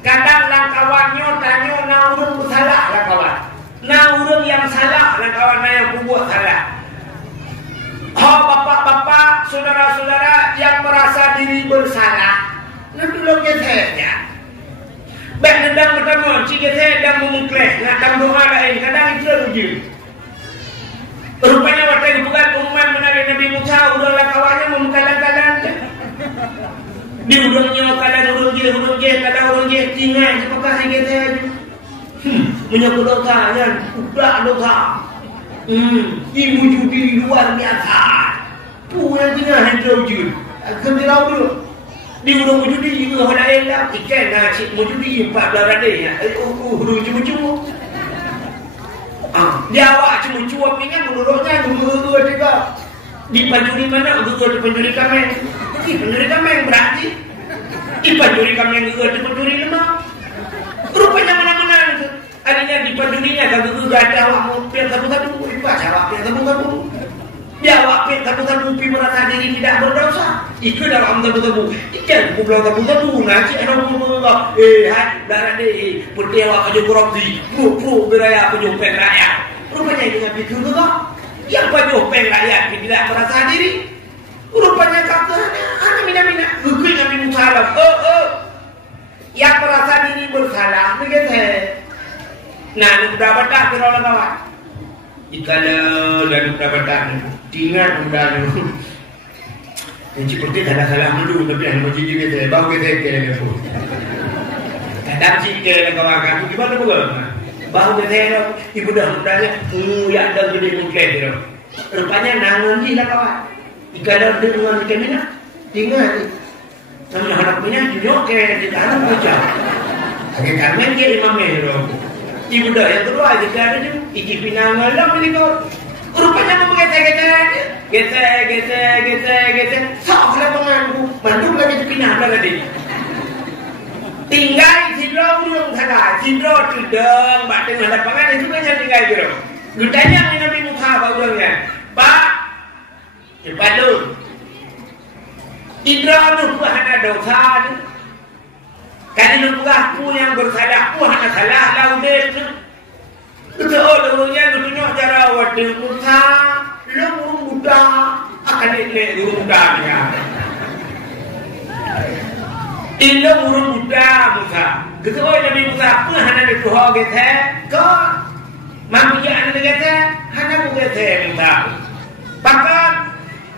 Kadang langkawannya tanya na urang bersalah lah kawan. Nah orang yang salah dan kawan yang buat salah. Bapak-bapak, saudara-saudara yang merasa diri bersalah, nanti lo kesetnya. Baik nendang pertama, jika saya sedang memukles, nak doa lain, kadang itu rujuk. Rupanya waktu itu bukan umuman menarik Nabi Musa, udahlah kawannya memkalang-kalang. Di udangnya kadang urung je, kadang urung je, tinggal sepakah saya kata. Menyebut dosa yang udah dosa. Ibu judi luar biasa. Yang tinggal hendak judi. Kendirau dulu. Di urung judi juga ada elah. Ikan nasi judi 14 ada ya. Urung cuma-cuma. Dia awak cuma-cuma pingat menurutnya dua juga. Di penjuri mana? Dua di penjuri kami. Penjuri kami yang berarti. Di penjuri kami yang dua di penjuri lemah. Rupanya mana-mana itu. Adanya di pendulinya kalau itu ada awak pian satu-satu, baca awak pian satu-satu. Dia awak pian satu-satu merasa diri tidak berdosa. Itu dalam satu-satu. Ikan pulau satu-satu nanti ada ngomong darah deh, putih awak kerja korupsi, pro beraya penyumpeng rakyat. Rupanya dengan itu tu, yang penyumpeng rakyat tidak merasa diri. Rupanya katanya, mina-mina, gugui Nabi Musa. Yang merasa diri bersalah, begitu. Nah, sudah betah kira orang kawan. Ikala dan sudah betah. Tinggal sudah tu. Yang seperti tak ada salah dulu, tapi yang macam juga saya bawa kita ke pun. Kadang sikit kawan kamu gimana bukan? Bawa kita ibu dah mudanya, ya ada gede mungkin tu. Rupanya nangan ni lah kawan. Ikala dengan kita mana? Tinggal. Sama anak punya junok ke di tanah macam. Karena dia imam mehro. Ibu dah yang kedua aja ada ni iki pinangan lah ni kau. Rupanya kamu gete. Sok lah penganku. Mandu lagi tu pinang lah tadi. Tinggal sidro urung sana, sidro tudeng, bak dengan lapangan itu banyak tinggal gitu. Gudanya Nabi Musa baurangnya. Pak, cepat lu. Sidro tu hanya dosa tu. Kalau lu aku yang bersalah, hanya salah laudet. Itu orangnya tunjuk cara waktu Musa, lu muda akan dilihat muda dia. Ini urung muda Musa. Gitu Nabi Musa pun hanya dikuhau gitu. Kau mampu yang gitu, hanya begitu Musa. Bahkan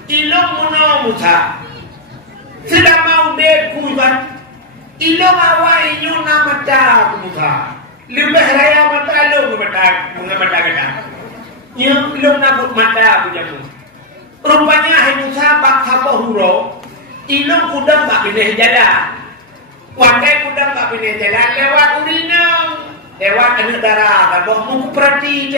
ilmu muno Musa sudah mau berkuat. Ilmu awal ini nama dah Musa. Lebih raya mata lu mengapa kata. Yang ilmu nama mata pujamu. Rupanya hai Musa bak apa huro. Ilmu kudang bak pilih jalan. Wandai kudang bak pilih jalan lewat urinang. Lewat anak darah. Kalau mau perhati